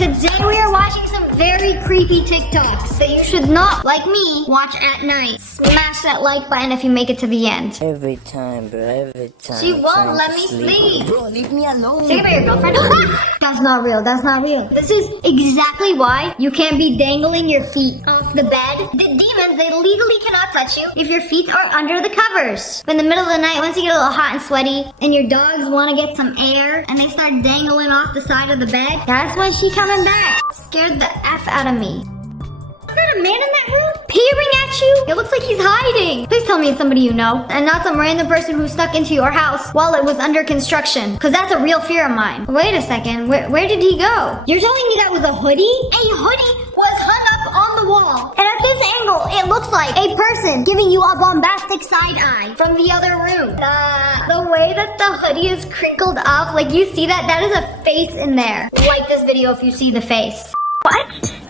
Today we are watching some very creepy TikToks that you should not, like me, watch at night. Smash that like button if you make it to the end. Every time, bro, every time. She won't let me sleep. Bro, leave me alone. Think about your girlfriend. That's not real. That's not real. This is exactly why you can't be dangling your feet off the bed. The demons, they legally cannot touch you if your feet are under the covers. But in the middle of the night, once you get a little hot and sweaty, and your dogs want to get some air, and they start dangling off the side of the bed, that's when she coming back. Scared the F out of me. Is that a man in that room? Peering at you? It looks like he's hiding. Please tell me it's somebody you know, and not some random person who snuck into your house while it was under construction, because that's a real fear of mine. Wait a second, where did he go? You're telling me that was a hoodie? A hoodie was hung up on the wall, and at this angle, it looks like a person giving you a bombastic side eye from the other room. Nah, the way that the hoodie is crinkled up, like you see that? That is a face in there. Like this video if you see the face. What?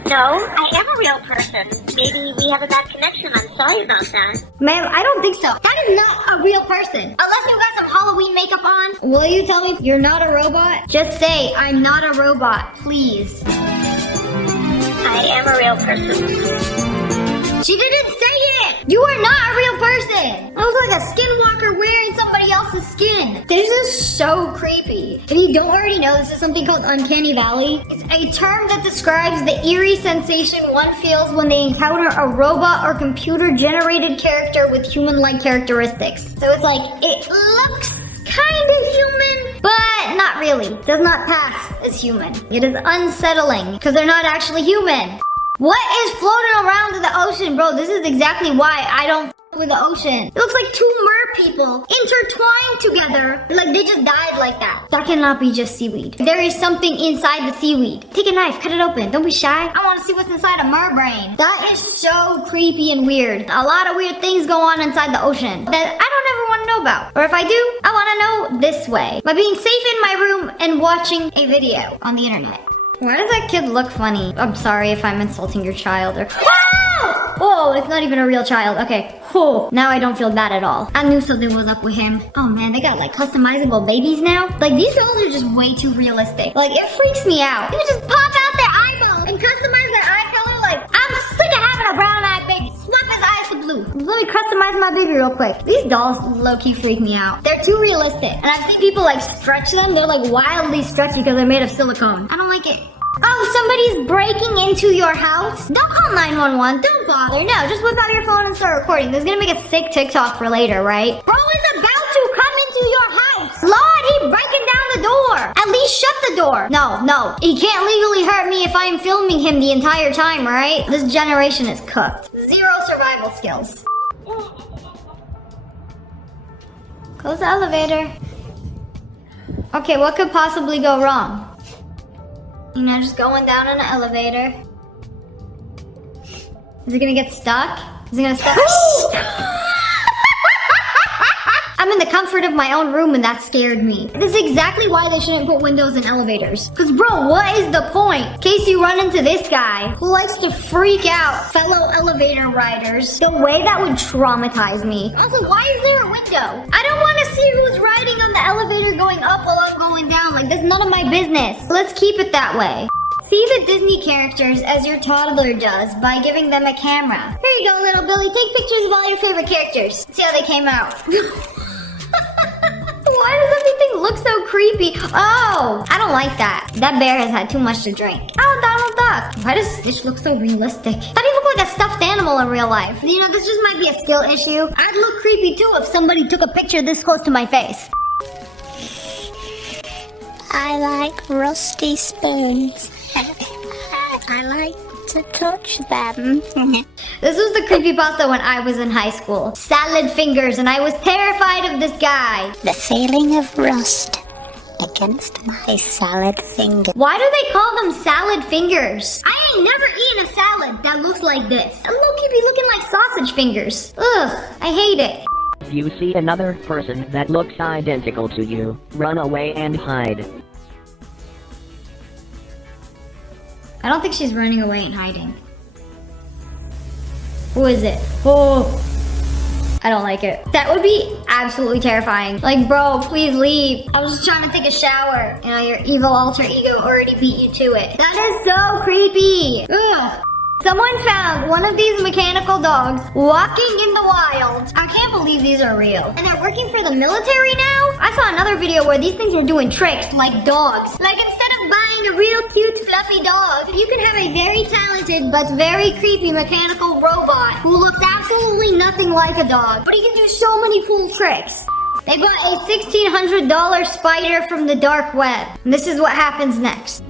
No, I am a real person. Maybe we have a bad connection. I'm sorry about that. Ma'am, I don't think so. That is not a real person. Unless you got some Halloween makeup on. Will you tell me you're not a robot? Just say, I'm not a robot, please. I am a real person. She didn't say it! You are not a real person! I was like a skinwalker wearing somebody else's skin. This is so creepy. If you don't already know, this is something called Uncanny Valley. It's a term that describes the eerie sensation one feels when they encounter a robot or computer-generated character with human-like characteristics. So it's like, it looks kind of human, but not really. Does not pass as human. It is unsettling, because they're not actually human. What is floating around in the ocean? Bro, this is exactly why I don't f with the ocean. It looks like two mer people intertwined together. Like they just died like that. That cannot be just seaweed. There is something inside the seaweed. Take a knife, cut it open. Don't be shy. I want to see what's inside a mer brain. That is so creepy and weird. A lot of weird things go on inside the ocean that I don't ever want to know about. Or if I do, I want to know this way. By being safe in my room and watching a video on the internet. Why does that kid look funny? I'm sorry if I'm insulting your child or... Whoa! Whoa, it's not even a real child. Okay. Whew. Now I don't feel bad at all. I knew something was up with him. Oh man, they got like customizable babies now. Like these dolls are just way too realistic. Like it freaks me out. You can just pop out their eyeball and customize their eye color. Like I'm sick of having a brown-eyed baby. Swap his eyes to blue. Let me customize my baby real quick. These dolls low-key freak me out. They're too realistic. And I've seen people like stretch them. They're like wildly stretchy because they're made of silicone. I don't like it. Oh, somebody's breaking into your house? Don't call 911. Don't bother. No, just whip out your phone and start recording. This is gonna make a sick TikTok for later, right? Bro is about to come into your house. Lord, he breaking down the door. At least shut the door. No. He can't legally hurt me if I'm filming him the entire time, right? This generation is cooked. Zero survival skills. Close the elevator. Okay, what could possibly go wrong? You know, just going down in an elevator. Is it gonna get stuck? Is it gonna stuck? I'm in the comfort of my own room and that scared me. This is exactly why they shouldn't put windows in elevators. Cause bro, what is the point? In case you run into this guy who likes to freak out fellow elevator riders, the way that would traumatize me. Also, why is there a window? I don't want to see who's riding on the elevator going up while I'm going down. Like, that's none of my business. Let's keep it that way. See the Disney characters as your toddler does by giving them a camera. Here you go, little Billy. Take pictures of all your favorite characters. See how they came out. Why does everything look so creepy? Oh, I don't like that. That bear has had too much to drink. Oh, Donald Duck. Why does Stitch look so realistic? Thought he looked like a stuffed animal in real life. You know, this just might be a skill issue. I'd look creepy too if somebody took a picture this close to my face. I like rusty spoons. I like to touch them. This was the creepypasta when I was in high school. Salad fingers, and I was terrified of this guy. The feeling of rust against my salad finger. Why do they call them salad fingers? I ain't never eaten a salad that looks like this. A low-key be looking like sausage fingers. Ugh, I hate it. If you see another person that looks identical to you, run away and hide. I don't think she's running away and hiding. Who is it? Oh! I don't like it. That would be absolutely terrifying. Like, bro, please leave. I was just trying to take a shower. You know, your evil alter ego already beat you to it. That is so creepy. Ugh. Someone found one of these mechanical dogs walking in the wild. I can't believe these are real. And they're working for the military now? I saw another video where these things are doing tricks like dogs. Like instead of buying a real cute fluffy dog, you can have a very talented but very creepy mechanical robot who looks absolutely nothing like a dog. But he can do so many cool tricks. They bought a $1,600 spider from the dark web. And this is what happens next.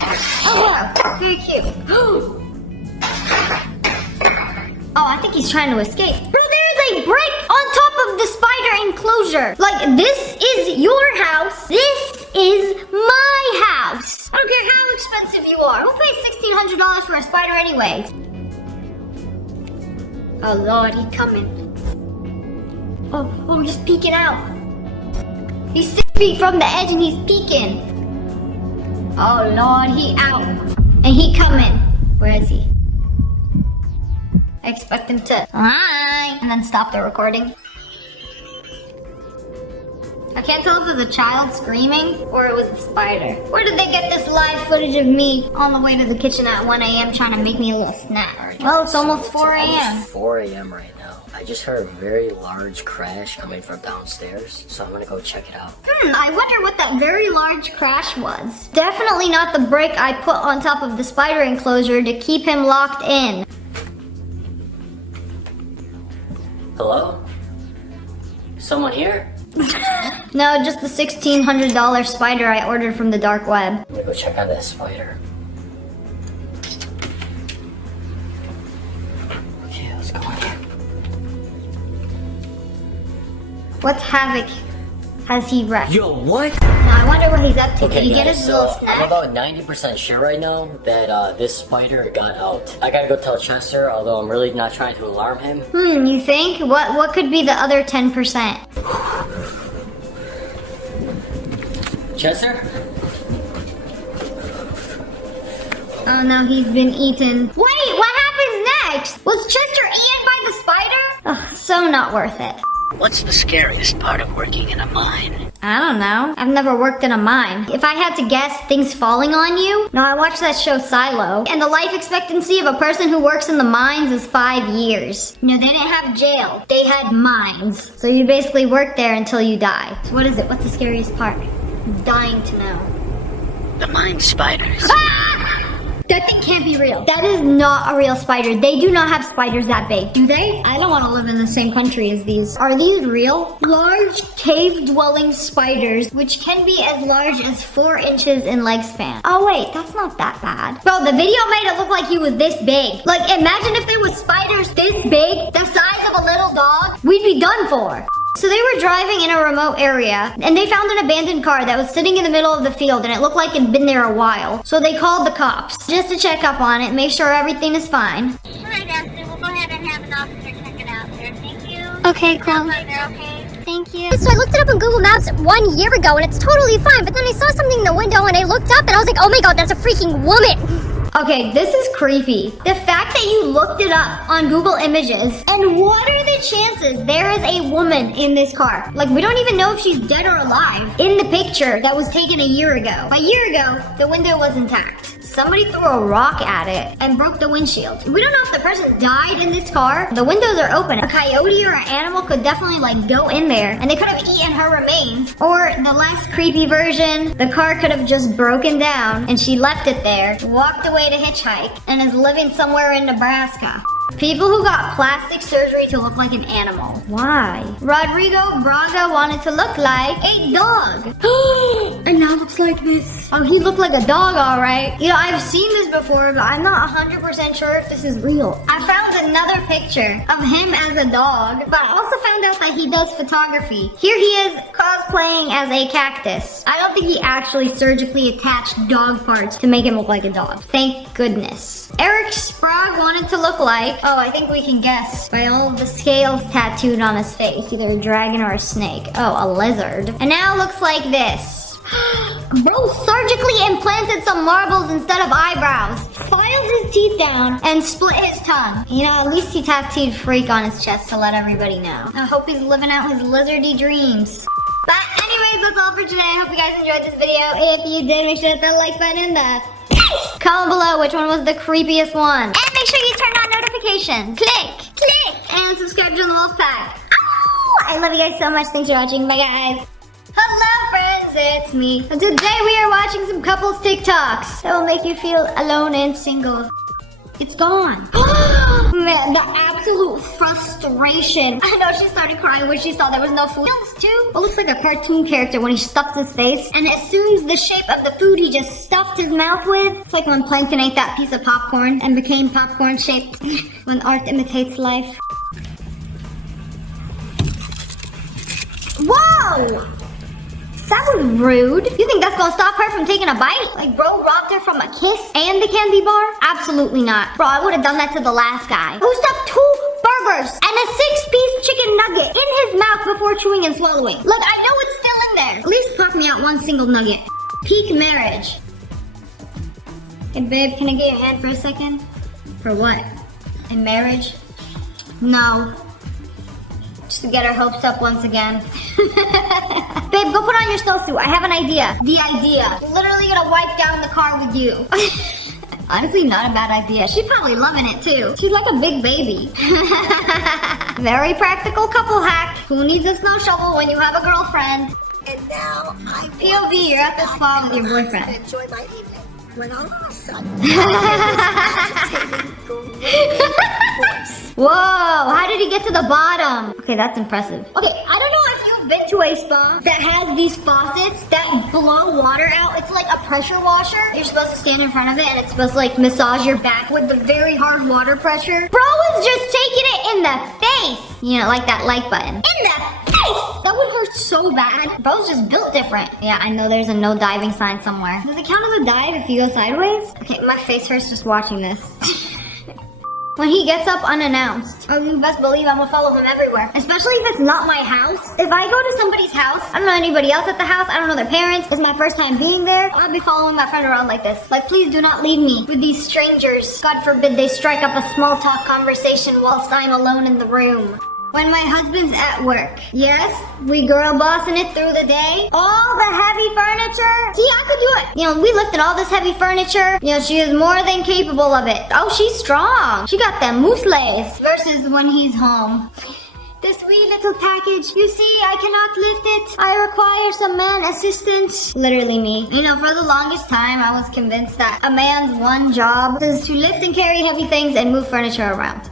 Oh wow, very cute. Oh, I think he's trying to escape. Bro, there's a brick on top of the spider enclosure. Like, this is your house. This is my house. I don't care how expensive you are. Who pays $1,600 for a spider anyway? Oh, Lord, he's coming. Oh, he's peeking out. He's 6 feet from the edge and he's peeking. Oh, Lord, he out. And he coming. Where is he? I expect him to hi and then stop the recording. I can't tell if it was a child screaming or it was a spider. Where did they get this live footage of me on the way to the kitchen at 1 a.m. trying to make me a little snack? Alright, Well, it's almost 4 It's a.m. almost 4 a.m. right now. I just heard a very large crash coming from downstairs, so I'm gonna go check it out. I wonder what that very large crash was. Definitely not the brick I put on top of the spider enclosure to keep him locked in. Hello? Someone here? No, just the $1,600 spider I ordered from the dark web. I'm gonna go check on that spider. Okay, let's go in here. What havoc has he wreaked? Yo, what? Now I wonder what he's up to. Okay, Did he get guys, his so little I'm snack? about 90% sure right now that this spider got out. I gotta go tell Chester, although I'm really not trying to alarm him. You think? What could be the other 10%? Chester? Oh no, he's been eaten. Wait, what happens next? Was Chester eaten by the spider? Ugh, so not worth it. What's the scariest part of working in a mine? I don't know. I've never worked in a mine. If I had to guess, things falling on you? No, I watched that show Silo, and the life expectancy of a person who works in the mines is 5 years. No, they didn't have jail. They had mines. So you basically work there until you die. So what is it? What's the scariest part? I'm dying to know. The mine spiders. Ah! That thing can't be real. That is not a real spider. They do not have spiders that big, do they? I don't want to live in the same country as these. Are these real? Large cave-dwelling spiders, which can be as large as 4 inches in leg span. Oh wait, that's not that bad. Bro, the video made it look like he was this big. Like, imagine if there was spiders this big, the size of a little dog. We'd be done for. So they were driving in a remote area, and they found an abandoned car that was sitting in the middle of the field, and it looked like it'd been there a while. So they called the cops, just to check up on it, make sure everything is fine. Alright, Ashley, we'll go ahead and have an officer check it out there. Thank you. Okay, cool. Sounds like they're okay. Thank you. So I looked it up on Google Maps 1 year ago and it's totally fine, but then I saw something in the window and I looked up and I was like, oh my god, that's a freaking woman. Okay, this is creepy. The fact that you looked it up on Google Images, and what are the chances there is a woman in this car? Like, we don't even know if she's dead or alive in the picture that was taken a year ago. A year ago, the window was intact. Somebody threw a rock at it and broke the windshield. We don't know if the person died in this car. The windows are open. A coyote or an animal could definitely like go in there and they could have eaten her remains. Or the less creepy version, the car could have just broken down and she left it there, walked away to hitchhike, and is living somewhere in Nebraska. People who got plastic surgery to look like an animal. Why? Rodrigo Braga wanted to look like a dog. And now looks like this. Oh, he looked like a dog, all right. You know, I've seen this before, but I'm not 100% sure if this is real. I found another picture of him as a dog, but I also found out that he does photography. Here he is cosplaying as a cactus. I don't think he actually surgically attached dog parts to make him look like a dog. Thank goodness. Eric Sprague wanted to look like, oh, I think we can guess by all of the scales tattooed on his face, either a dragon or a snake. Oh, a lizard. And now it looks like this. Bro surgically implanted some marbles instead of eyebrows. Filed his teeth teeth down and split his tongue. You know, at least he tattooed freak on his chest to let everybody know. I hope he's living out his lizardy dreams. But anyways, that's all for today. I hope you guys enjoyed this video. If you did, make sure to hit that like button and the comment below which one was the creepiest one. And make sure you turn on notifications. Click. And subscribe to the Wolf Pack. Ow! I love you guys so much. Thanks for watching. Bye, guys. Hello, friends. It's me. And today we are watching some couples TikToks that will make you feel alone and single. It's gone. Man, the absolute frustration. I know she started crying when she saw there was no food. Feels too. It looks like a cartoon character when he stuffed his face and assumes the shape of the food he just stuffed his mouth with. It's like when Plankton ate that piece of popcorn and became popcorn shaped. When art imitates life. Whoa! That was rude. You think that's gonna stop her from taking a bite? Like, bro robbed her from a kiss and the candy bar? Absolutely not. Bro, I would have done that to the last guy who stuffed 2 burgers and a 6-piece chicken nugget in his mouth before chewing and swallowing. Look, I know it's still in there. At least pluck me out 1 single nugget. Peak marriage. Hey, babe, can I get your hand for a second? For what? In marriage? No. Just to get her hopes up once again. Babe, go put on your snowsuit. I have an idea. The idea. Literally gonna wipe down the car with you. Honestly, not a bad idea. She's probably loving it too. She's like a big baby. Very practical couple hack. Who needs a snow shovel when you have a girlfriend? And now I POV, you're at the spa with your boyfriend. enjoy my evening when all of a sudden I hear this agitating, grating voice. Whoa, how did he get to the bottom? Okay, that's impressive. Okay, I don't know if you've been to a spa that has these faucets that blow water out. It's like a pressure washer. You're supposed to stand in front of it and it's supposed to like massage your back with the very hard water pressure. Bro was just taking it in the face. You know, like that like button. In the face! That would hurt so bad. Bro's just built different. Yeah, I know there's a no diving sign somewhere. Does it count as a dive if you go sideways? Okay, my face hurts just watching this. When he gets up unannounced, you best believe I'm gonna follow him everywhere. Especially if it's not my house. If I go to somebody's house, I don't know anybody else at the house, I don't know their parents, it's my first time being there, I'll be following my friend around like this. Like, please do not leave me with these strangers. God forbid they strike up a small talk conversation whilst I'm alone in the room. When my husband's at work. Yes, we girl bossing it through the day. All the heavy furniture. See, I could do it. You know, we lifted all this heavy furniture. You know, she is more than capable of it. Oh, she's strong. She got them mousses. Versus when he's home. This wee little package. You see, I cannot lift it. I require some man assistance. Literally me. You know, for the longest time, I was convinced that a man's one job is to lift and carry heavy things and move furniture around.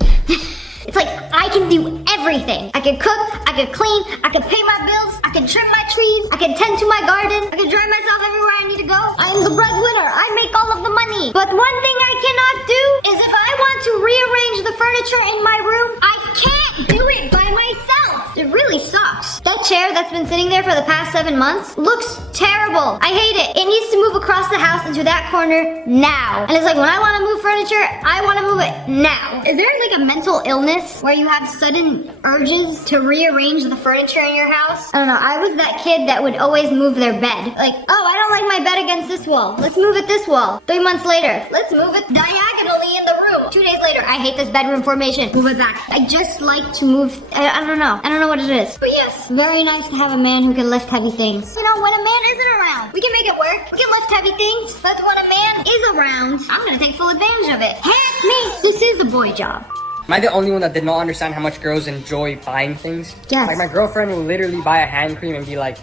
It's like, I can do everything. I can cook, I can clean, I can pay my bills, I can trim my trees, I can tend to my garden, I can drive myself everywhere I need to go. I'm the breadwinner, I make all of the money. But one thing I cannot do is if I want to rearrange the furniture in my room, I can't do it by myself. It really sucks. That chair that's been sitting there for the past 7 months looks terrible. I hate it. It needs to move across the house into that corner now. And it's like, when I want to move furniture, I want to move it now. Is there like a mental illness where you have sudden urges to rearrange the furniture in your house? I don't know. I was that kid that would always move their bed. Like, oh, I don't like my bed against this wall. Let's move it this wall. 3 months later, let's move it diagonally in the room. 2 days later, I hate this bedroom formation. Move it back. I just like to move. I don't know. I don't know what it is. But yes, very nice to have a man who can lift heavy things. You know, when a man isn't around, we can make it work. We can lift heavy things. But when a man is around, I'm gonna take full advantage of it. Heck me. This is a boy job. Am I the only one that did not understand how much girls enjoy buying things? Yes. Like, my girlfriend will literally buy a hand cream and be like,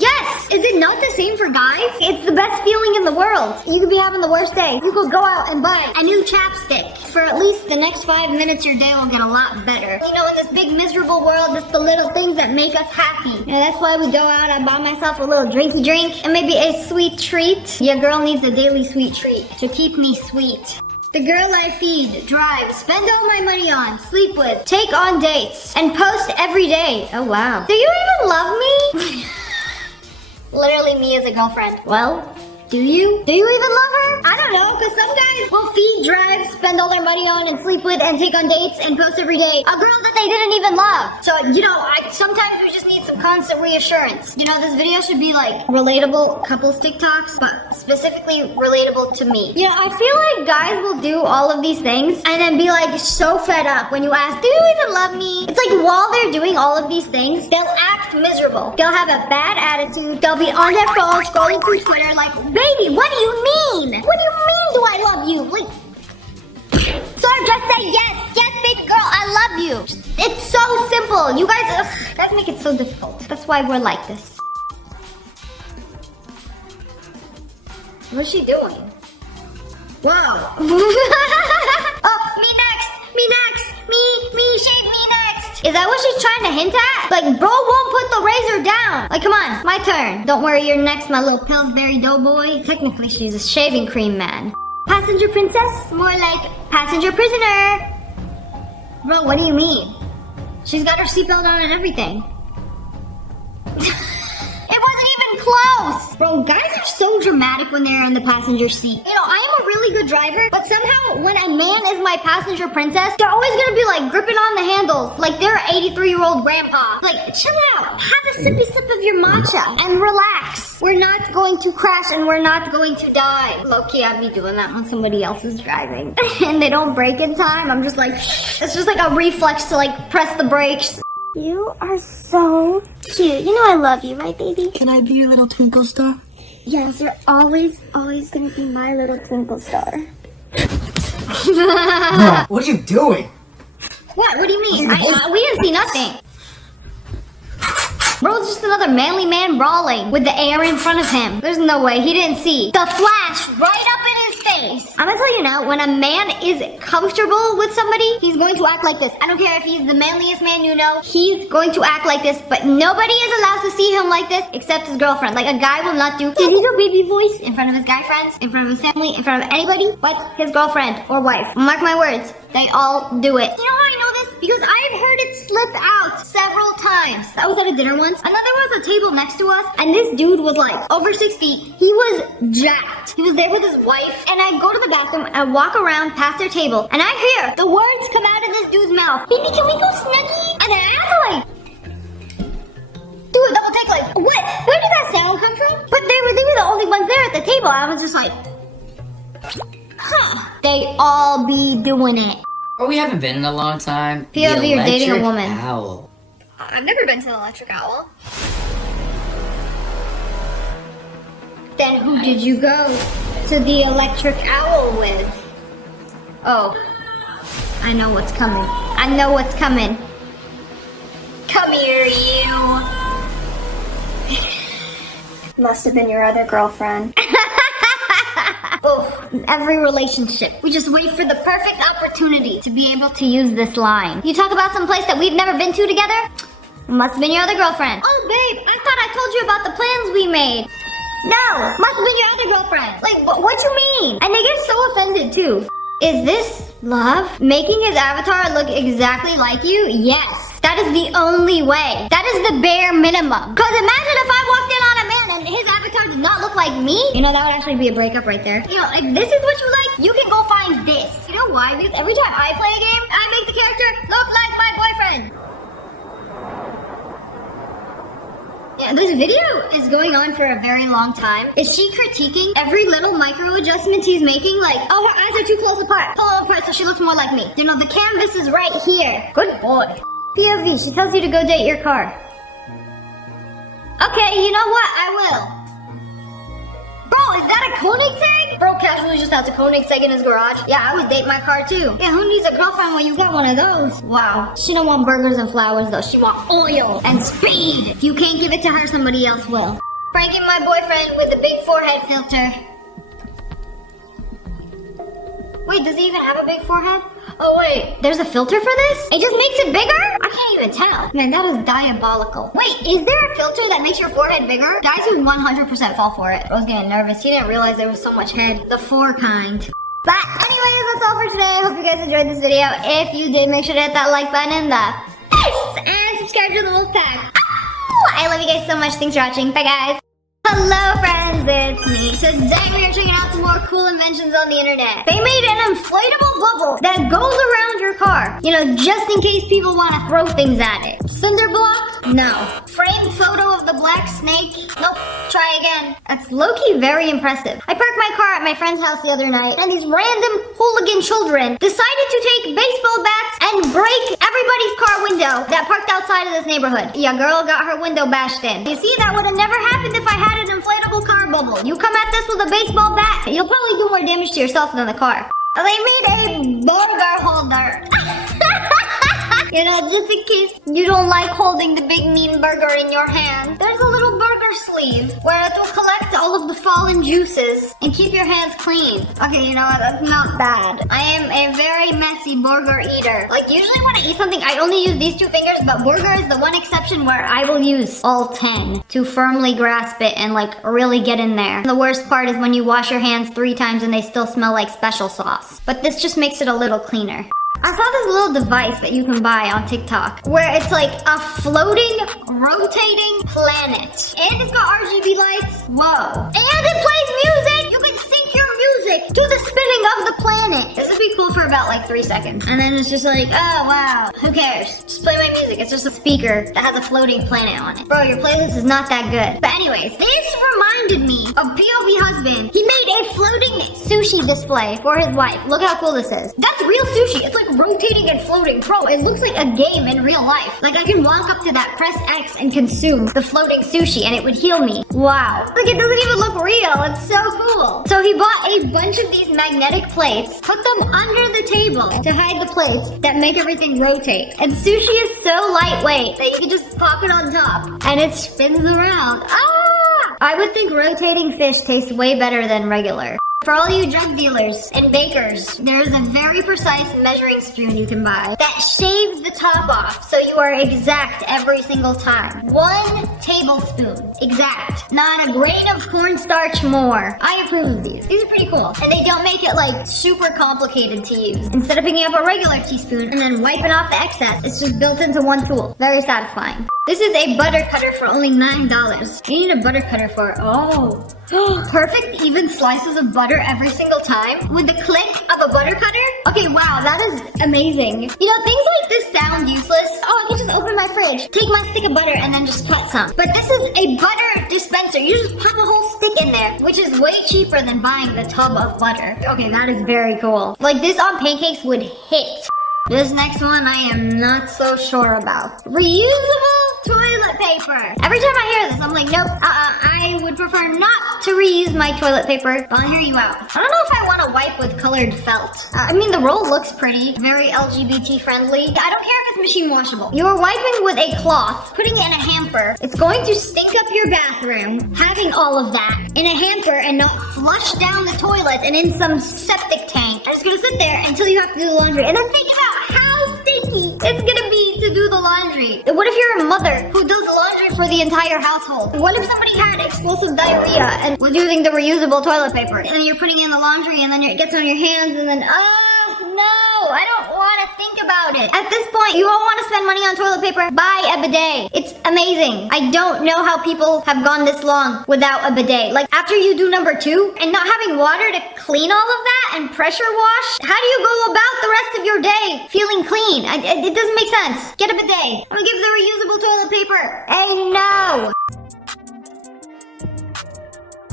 Yes! Is it not the same for guys? It's the best feeling in the world. You could be having the worst day. You could go out and buy a new chapstick. For at least the next 5 minutes, your day will get a lot better. You know, in this big miserable world, it's the little things that make us happy. And that's why we go out. I buy myself a little drinky drink and maybe a sweet treat. Your girl needs a daily sweet treat to keep me sweet. The girl I feed, drive, spend all my money on, sleep with, take on dates, and post every day. Oh, wow. Do you even love me? Literally me as a girlfriend. Well, Do you? Do you even love her? I don't know, because some guys will feed, drive, spend all their money on, and sleep with, and take on dates, and post every day a girl that they didn't even love. So, you know, sometimes we just need some constant reassurance. You know, this video should be like relatable couples TikToks, but specifically relatable to me. You know, I feel like guys will do all of these things and then be like so fed up when you ask, do you even love me? It's like while they're doing all of these things, they'll act miserable. They'll have a bad attitude. They'll be on their phone scrolling through Twitter like, baby, what do you mean? What do you mean do I love you? Like, so just say yes. Yes, baby girl, I love you. It's so simple. You guys make it so difficult. That's why we're like this. What's she doing? Whoa. Oh, me next. Me next. Me, shave me next. Is that what she's trying to hint at? Like, bro won't put the razor down. Like, come on, my turn. Don't worry, you're next, my little Pillsbury doughboy. Technically, she's a shaving cream man. Passenger princess? More like passenger prisoner. Bro, what do you mean? She's got her seatbelt on and everything. It wasn't even close! Bro, guys are so dramatic when they're in the passenger seat. You know, I am a really good driver, but somehow when a man is my passenger princess, they're always gonna be like gripping on the handles like they're an 83-year-old grandpa. Like, chill out. Have a sippy sip of your matcha and relax. We're not going to crash and we're not going to die. Low-key, I'd be doing that when somebody else is driving and they don't brake in time. I'm just like, it's just like a reflex to like press the brakes. You are so cute. You know I love you, right, baby? Can I be your little twinkle star? Yes, you're always gonna be my little twinkle star. What are you doing? What? What do you mean? We didn't see nothing. Bro's just another manly man brawling with the air in front of him. There's no way he didn't see the flash right up in his face. I'm gonna tell you now, when a man is comfortable with somebody, he's going to act like this. I don't care if he's the manliest man you know, he's going to act like this, but nobody is allowed to see him like this except his girlfriend. Like, a guy will not do his little baby voice in front of his guy friends, in front of his family, in front of anybody but his girlfriend or wife. Mark my words, they all do it. You know how I know this? Because I've heard it slip out several times. I was at a dinner once, and then there was a table next to us, and this dude was like over 6 feet. He was jacked. He was there with his wife, and I go to the bathroom, I walk around past their table, and I hear the words come out of this dude's mouth. Baby, can we go snuggie? And then I was like, do a double take, like, what? Where did that sound come from? But they were the only ones there at the table. I was just like, huh. They all be doing it. Well, we haven't been in a long time. POV, you're dating a woman. Owl. I've never been to the electric owl. Then who did you go to the electric owl with? Oh, I know what's coming. I know what's coming. Come here, you. Must have been your other girlfriend. Oh, every relationship. We just wait for the perfect opportunity to be able to use this line. You talk about some place that we've never been to together? Must have been your other girlfriend. Oh, babe, I thought I told you about the plans we made. No, must have been your other girlfriend. Like, what you mean? And they get so offended, too. Is this love? Making his avatar look exactly like you? Yes. That is the only way. That is the bare minimum. Because imagine if I walked in on a man and his avatar did not look like me. You know, that would actually be a breakup right there. You know, if this is what you like, you can go find this. You know why? Because every time I play a game, I make the character look like my boyfriend. Yeah, this video is going on for a very long time. Is she critiquing every little micro adjustment he's making? Like, oh, her eyes are too close apart. Pull them apart so she looks more like me. You know, the canvas is right here. Good boy. POV, she tells you to go date your car. Okay, you know what? I will. Bro, is that a Koenigsegg? Bro casually just has a Koenigsegg in his garage. Yeah, I would date my car too. Yeah, who needs a girlfriend when you got one of those? Wow. She don't want burgers and flowers though. She want oil and speed. If you can't give it to her, somebody else will. Pranking my boyfriend with the big forehead filter. Wait, does he even have a big forehead? Oh wait, there's a filter for this? It just makes it bigger? I can't even tell. Man, that is diabolical. Wait, is there a filter that makes your forehead bigger? Guys would 100% fall for it. I was getting nervous. He didn't realize there was so much head. The 4 kind. But anyways, that's all for today. I hope you guys enjoyed this video. If you did, make sure to hit that like button in the face and subscribe to the Wolf Pack. Oh, I love you guys so much. Thanks for watching. Bye guys. Hello friends, it's me. Today we are checking out some more cool inventions on the internet. They made an inflatable bubble that goes around your car. You know, just in case people want to throw things at it. Cinder block? No. Framed photo of the black snake? Nope. Try again. That's low-key very impressive. I parked my car at my friend's house the other night, and these random hooligan children decided to take baseball bats and break everybody's car window that parked outside of this neighborhood. Yeah, girl got her window bashed in. You see, that would have never happened if I had an inflatable car bubble. You come at this with a baseball bat, you'll probably do more damage to yourself than the car. They made a burger holder. You know, just in case you don't like holding the big mean burger in your hand, there's a little burger sleeve where it will collect all of the fallen juices and keep your hands clean. Okay, you know what? That's not bad. I am a very messy burger eater. Like, usually when I eat something, I only use these two fingers, but burger is the one exception where I will use all 10 to firmly grasp it and, like, really get in there. And the worst part is when you wash your hands 3 times and they still smell like special sauce. But this just makes it a little cleaner. I saw this little device that you can buy on TikTok where it's like a floating, rotating planet. And it's got RGB lights. Whoa. And it plays music! You can sync your music to the spinning of the planet. This would be cool for about like 3 seconds. And then it's just like, oh wow, who cares? Just play my music. It's just a speaker that has a floating planet on it. Bro, your playlist is not that good. But anyways, this reminded me of POV Husband. He made a floating sushi display for his wife. Look how cool this is. That's real sushi. It's like rotating and floating. Bro, it looks like a game in real life. Like I can walk up to that, press X, and consume the floating sushi and it would heal me. Wow. Like it doesn't even look real. It's so cool. So he bought a bunch of these magnetic plates, put them under the table to hide the plates that make everything rotate. And sushi is so lightweight that you can just pop it on top and it spins around. Ah! I would think rotating fish tastes way better than regular. For all you drug dealers and bakers, there's a very precise measuring spoon you can buy that shaves the top off so you are exact every single time. 1 tablespoon. Exact. Not a grain of cornstarch more. I approve of these. These are pretty cool. And they don't make it like super complicated to use. Instead of picking up a regular teaspoon and then wiping off the excess, it's just built into one tool. Very satisfying. This is a butter cutter for only $9. You need a butter cutter for, perfect even slices of butter every single time with the click of a butter cutter. Okay, wow, that is amazing. You know, things like this sound useless. Oh, I can just open my fridge, take my stick of butter, and then just cut some. But this is a butter dispenser. You just pop a whole stick in there, which is way cheaper than buying the tub of butter. Okay, that is very cool. Like, this on pancakes would hit. This next one I am not so sure about. Reusable toilet paper. Every time I hear this, I'm like, nope, I would prefer not to reuse my toilet paper, but I'll hear you out. I don't know if I want to wipe with colored felt. I mean, the roll looks pretty, very LGBT friendly. I don't care if it's machine washable. You're wiping with a cloth, putting it in a hamper. It's going to stink up your bathroom, having all of that in a hamper and not flush down the toilet and in some septic tank. I'm just gonna sit there until you have to do the laundry. And then think about how stinky it's gonna be to do the laundry. What if you're a mother who does laundry for the entire household? What if somebody had explosive diarrhea and was using the reusable toilet paper? And then you're putting in the laundry and then it gets on your hands and then, oh no, I don't want to think about it. At this point, you won't want to spend money on toilet paper. Buy a bidet. It's amazing. I don't know how people have gone this long without a bidet. Like after you do number 2 and not having water to clean all of that and pressure wash, how do you go about the rest of your day feeling clean? It doesn't make sense. Get a bidet. I'm gonna give the reusable toilet paper a no.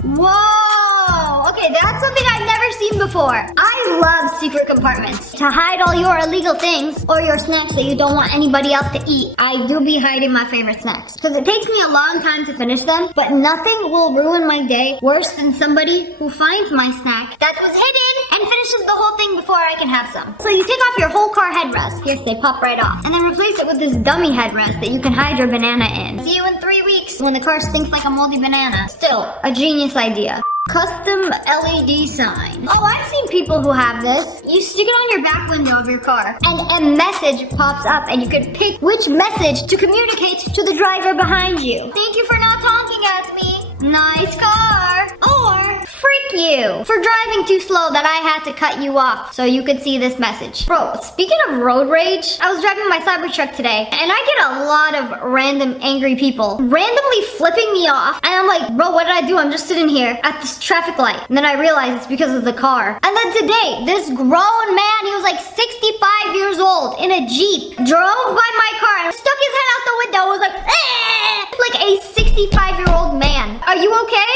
Whoa! Okay, that's something I've never seen before. I love secret compartments. To hide all your illegal things or your snacks that you don't want anybody else to eat, I do be hiding my favorite snacks. Because it takes me a long time to finish them, but nothing will ruin my day worse than somebody who finds my snack that was hidden and finishes the whole thing before I can have some. So you take off your whole car headrest. Yes, they pop right off. And then replace it with this dummy headrest that you can hide your banana in. See you in 3 weeks when the car stinks like a moldy banana. Still, a genius idea. Custom LED sign. Oh, I've seen people who have this. You stick it on your back window of your car and a message pops up and you can pick which message to communicate to the driver behind you. Thank you for not honking at me. Nice car. Or, frick you. you for driving too slow that I had to cut you off so you could see this message. Bro, speaking of road rage, I was driving my Cybertruck today and I get a lot of random angry people randomly flipping me off. And I'm like, bro, what did I do? I'm just sitting here at this traffic light. And then I realized it's because of the car. And then today, this grown man, he was like 65 years old in a Jeep, drove by my car and stuck his head out the window, was like, eh! Like a 65-year-old man. Are you okay?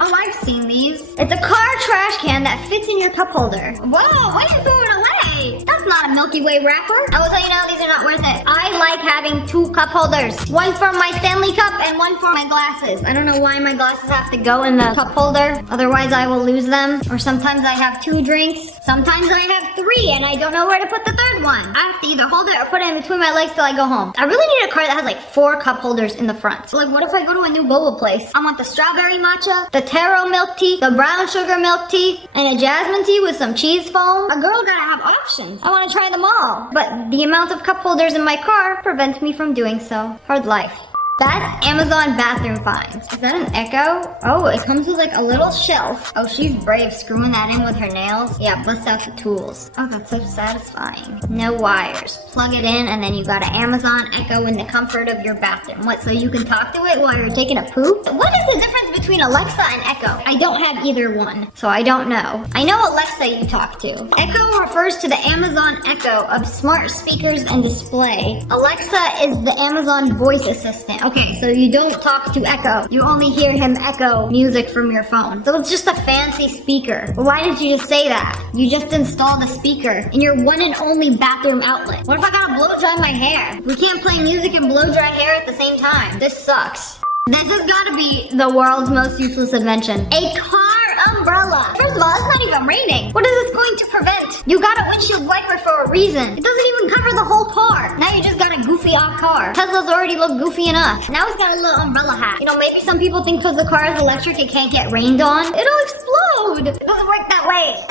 Oh, I've seen these. It's a car trash can that fits in your cup holder. Whoa, why are you throwing it away? That's not a Milky Way wrapper. I will tell you now, these are not worth it. I like having 2 cup holders. One for my Stanley cup and one for my glasses. I don't know why my glasses have to go in the cup holder. Otherwise, I will lose them. Or sometimes I have 2 drinks. Sometimes I have 3 and I don't know where to put the 3rd one. I have to either hold it or put it in between my legs till I go home. I really need a car that has like 4 cup holders in the front. So like, what if I go to a new boba place? I want the strawberry matcha, the taro milk tea, the brown sugar milk tea, and a jasmine tea with some cheese foam. A girl gotta have options. I want to try them all. But the amount of cup holders in my car prevents me from doing so. Hard life. That's Amazon bathroom finds. Is that an Echo? Oh, it comes with like a little shelf. Oh, she's brave screwing that in with her nails. Yeah, bust out the tools. Oh, that's so satisfying. No wires. Plug it in and then you got an Amazon Echo in the comfort of your bathroom. What, so you can talk to it while you're taking a poop? What is the difference between Alexa and Echo? I don't have either one, so I don't know. I know Alexa you talk to. Echo refers to the Amazon Echo of smart speakers and display. Alexa is the Amazon voice assistant. Okay, so you don't talk to Echo. You only hear him echo music from your phone. So it's just a fancy speaker. But why didn't you just say that? You just installed a speaker in your one and only bathroom outlet. What if I gotta blow dry my hair? We can't play music and blow dry hair at the same time. This sucks. This has gotta be the world's most useless invention. A car umbrella. First of all, it's not even raining. What is this going to prevent? You got a windshield wiper for a reason. It doesn't even cover the whole car. Now you just got a goofy off car. Tesla's already look goofy enough. Now it's got a little umbrella hat. You know, maybe some people think because the car is electric, it can't get rained on. It'll explode. It doesn't work that way.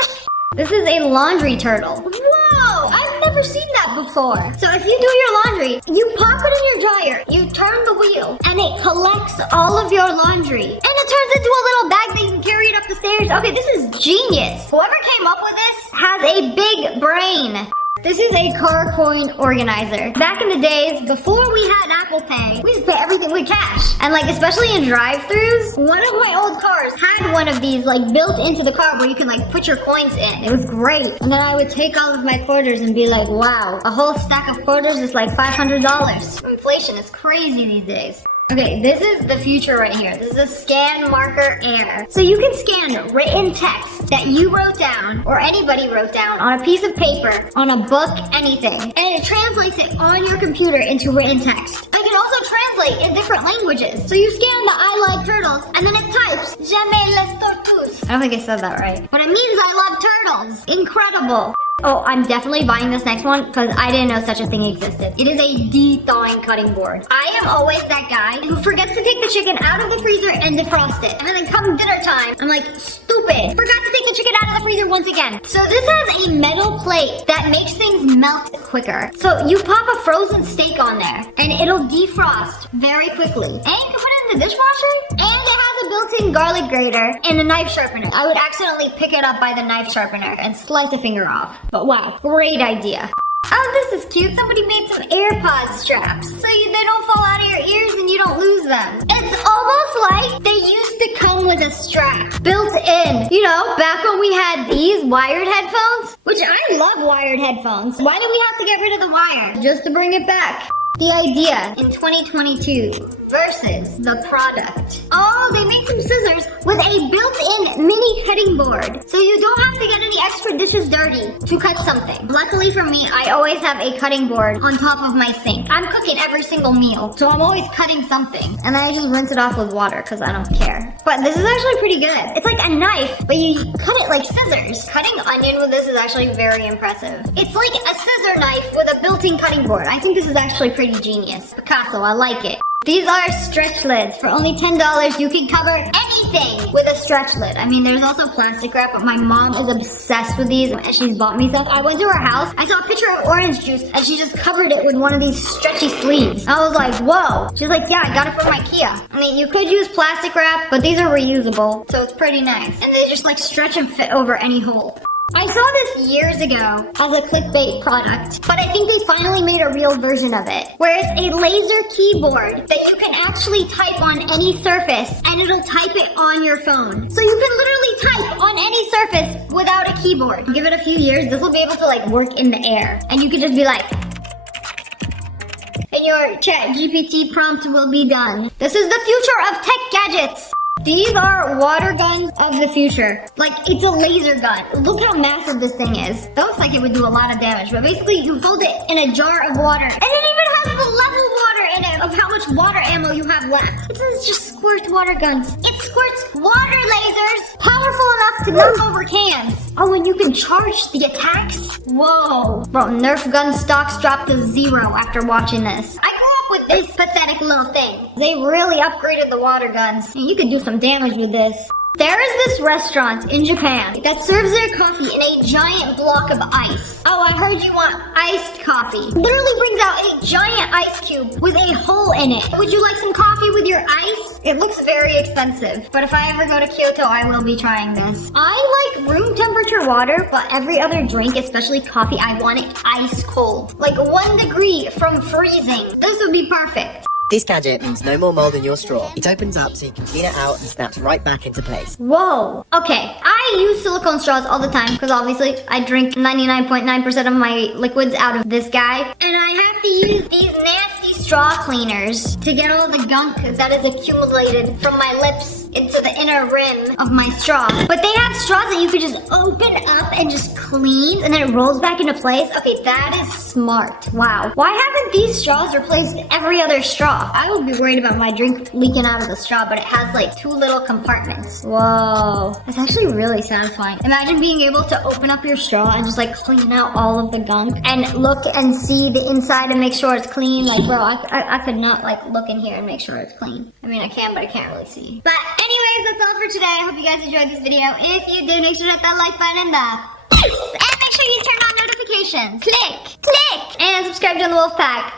This is a laundry turtle. Whoa, I've never seen that before. So if you do your laundry, you pop it in your dryer, you turn the wheel, and it collects all of your laundry. And it turns into a little bag that you can carry it up the stairs. Okay, this is genius. Whoever came up with this has a big brain. This is a car coin organizer. Back in the days, before we had Apple Pay, we used to pay everything with cash. And like, especially in drive-thrus, one of my old cars had one of these like built into the car where you can like put your coins in. It was great. And then I would take all of my quarters and be like, wow, a whole stack of quarters is like $500. Inflation is crazy these days. Okay, this is the future right here. This is a scan marker air. So you can scan written text that you wrote down or anybody wrote down on a piece of paper, on a book, anything. And it translates it on your computer into written text. I can also translate in different languages. So you scan the I like turtles and then it types J'aime les tortues. I don't think I said that right. But it means I love turtles. Incredible. Oh, I'm definitely buying this next one because I didn't know such a thing existed. It is a de-thawing cutting board. I am always that guy who forgets to take the chicken out of the freezer and defrost it. And then come dinner time, I'm like, stupid. Forgot to take the chicken out of the freezer once again. So this has a metal plate that makes things melt quicker. So you pop a frozen steak on there and it'll defrost very quickly. And you can put it in the dishwasher. And it has a built-in garlic grater and a knife sharpener. I would accidentally pick it up by the knife sharpener and slice a finger off. But wow, great idea. Oh, this is cute. Somebody made some AirPod straps so they don't fall out of your ears and you don't lose them. It's almost like they used to come with a strap built in. You know, back when we had these wired headphones, which I love wired headphones. Why do we have to get rid of the wire? Just to bring it back. The idea in 2022 versus the product. Oh, they made some scissors with a built-in mini cutting board. So you don't have to get any extra dishes dirty to cut something. Luckily for me, I always have a cutting board on top of my sink. I'm cooking every single meal, so I'm always cutting something. And then I just rinse it off with water because I don't care. But this is actually pretty good. It's like a knife, but you cut it like scissors. Cutting onion with this is actually very impressive. It's like a scissor knife with a built-in cutting board. I think this is actually pretty genius. Picasso, I like it. These are stretch lids. For only $10, you can cover anything with a stretch lid. I mean, there's also plastic wrap, but my mom is obsessed with these and she's bought me stuff. I went to her house, I saw a picture of orange juice and she just covered it with one of these stretchy sleeves. I was like, whoa. She's like, yeah, I got it from IKEA. I mean, you could use plastic wrap, but these are reusable, so it's pretty nice. And they just like stretch and fit over any hole. I saw this years ago as a clickbait product, but I think they finally made a real version of it, where it's a laser keyboard that you can actually type on any surface, and it'll type it on your phone. So you can literally type on any surface without a keyboard. Give it a few years, this will be able to like work in the air, and you can just be like, and your chat GPT prompt will be done. This is the future of tech gadgets. These are water guns of the future. Like, it's a laser gun. Look how massive this thing is. That looks like it would do a lot of damage, but basically you hold it in a jar of water, and it even has the level water in it of how much water ammo you have left. It says just squirt water guns. It squirts water lasers, powerful enough to knock over cans. Oh, and you can charge the attacks? Whoa. Bro, Nerf gun stocks dropped to 0 after watching this. I grew up with this pathetic little thing. They really upgraded the water guns, and you could do some damage with this. There is this restaurant in Japan that serves their coffee in a giant block of ice. Oh, I heard you want iced coffee. Literally brings out a giant ice cube with a hole in it. Would you like some coffee with your ice? It looks very expensive, but if I ever go to Kyoto, I will be trying this. I like room temperature water, but every other drink, especially coffee, I want it ice cold. Like 1 degree from freezing. This would be perfect. This gadget means no more mold in your straw. It opens up so you can clean it out and snaps right back into place. Whoa. Okay, I use silicone straws all the time because obviously I drink 99.9% of my liquids out of this guy. And I have to use these nasty straw cleaners to get all the gunk that is accumulated from my lips into the inner rim of my straw. But they have straws that you could just open up and just clean and then it rolls back into place. Okay, that is smart. Wow. Why haven't these straws replaced every other straw? I would be worried about my drink leaking out of the straw, but it has like 2 little compartments. Whoa. That's actually really satisfying. Imagine being able to open up your straw and just like clean out all of the gunk and look and see the inside and make sure it's clean. Like, bro, I could not like look in here and make sure it's clean. I mean, I can, but I can't really see. But anyways, that's all for today. I hope you guys enjoyed this video. If you did, make sure to hit that like button and and make sure you turn on notifications. Click, and subscribe to the Wolf Pack.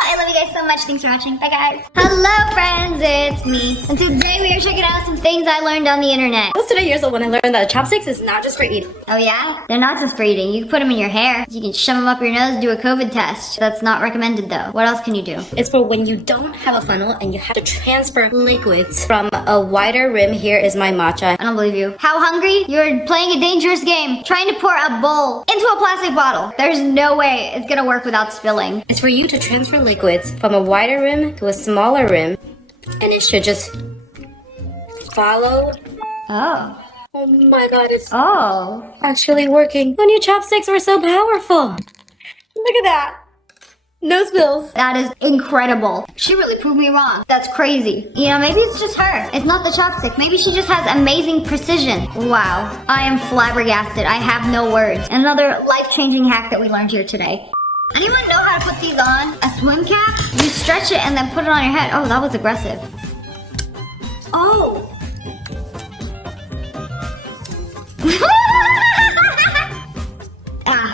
I love you guys so much. Thanks for watching. Bye, guys. Hello, friends. It's me. And today we are checking out some things I learned on the internet. I was today years old when I learned that chopsticks is not just for eating. Oh, yeah? They're not just for eating. You can put them in your hair. You can shove them up your nose, do a COVID test. That's not recommended, though. What else can you do? It's for when you don't have a funnel and you have to transfer liquids from a wider rim. Here is my matcha. I don't believe you. How hungry? You're playing a dangerous game. Trying to pour a bowl into a plastic bottle. There's no way it's gonna work without spilling. It's for you to transfer liquids from a wider rim to a smaller rim, and it should just follow. Oh. Oh my god, it's actually working. When your chopsticks were so powerful. Look at that. No spills. That is incredible. She really proved me wrong. That's crazy. You know, maybe it's just her. It's not the chopstick. Maybe she just has amazing precision. Wow. I am flabbergasted. I have no words. Another life-changing hack that we learned here today. Anyone know how to put these on? A swim cap? You stretch it and then put it on your head. Oh, that was aggressive. Oh.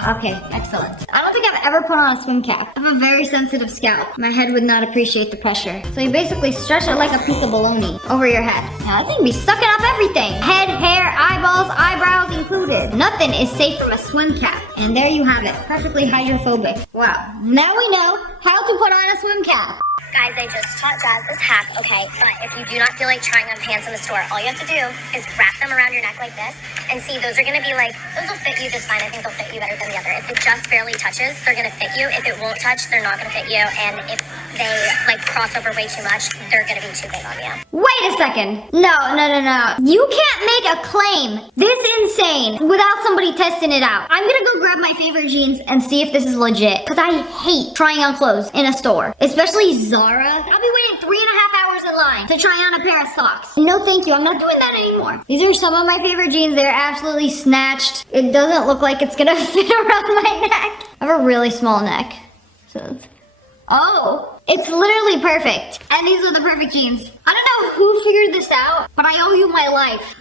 Okay, excellent. I don't think I've ever put on a swim cap. I have a very sensitive scalp. My head would not appreciate the pressure. So you basically stretch it like a piece of bologna over your head. Now that thing be sucking up everything. Head, hair, eyeballs, eyebrows included. Nothing is safe from a swim cap. And there you have it. Perfectly hydrophobic. Wow. Now we know how to put on a swim cap. Guys, I just taught Jazz this hack, okay? But if you do not feel like trying on pants in the store, all you have to do is wrap them around your neck like this. And see, those are going to be like, those will fit you just fine. I think they'll fit you better than the other. If it just barely touches, they're going to fit you. If it won't touch, they're not going to fit you. And if they like cross over way too much, they're going to be too big on you. Wait a second. No. You can't make a claim this insane without somebody testing it out. I'm going to go grab my favorite jeans and see if this is legit. Because I hate trying on clothes in a store. Especially Zara. I'll be waiting 3.5 hours in line to try on a pair of socks. No thank you, I'm not doing that anymore. These are some of my favorite jeans. They're absolutely snatched. It doesn't look like it's gonna fit around my neck. I have a really small neck. So Oh, it's literally perfect. And these are the perfect jeans. I don't know who figured this out, but I owe you my life.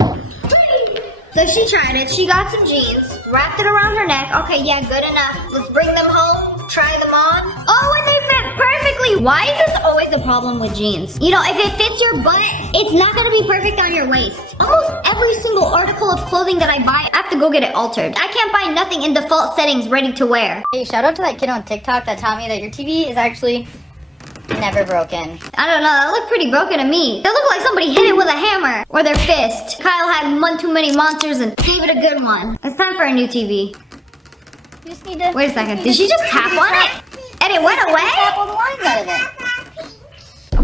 So she tried it. She got some jeans, wrapped it around her neck. Okay, yeah, good enough. Let's bring them home, try them on. Oh, and they fit perfectly. Why is this always a problem with jeans? You know, if it fits your butt, it's not gonna be perfect on your waist. Almost every single article of clothing that I buy, I have to go get it altered. I can't buy nothing in default settings ready to wear. Hey, shout out to that kid on TikTok that taught me that your TV is actually never broken. I don't know, that looked pretty broken to me. It looked like somebody hit it with a hammer or their fist. Kyle had one too many monsters and gave it a good one. It's time for a new TV. You just need to... Wait a second, did she just tap on it? And it went away? Tap all the lines out of it.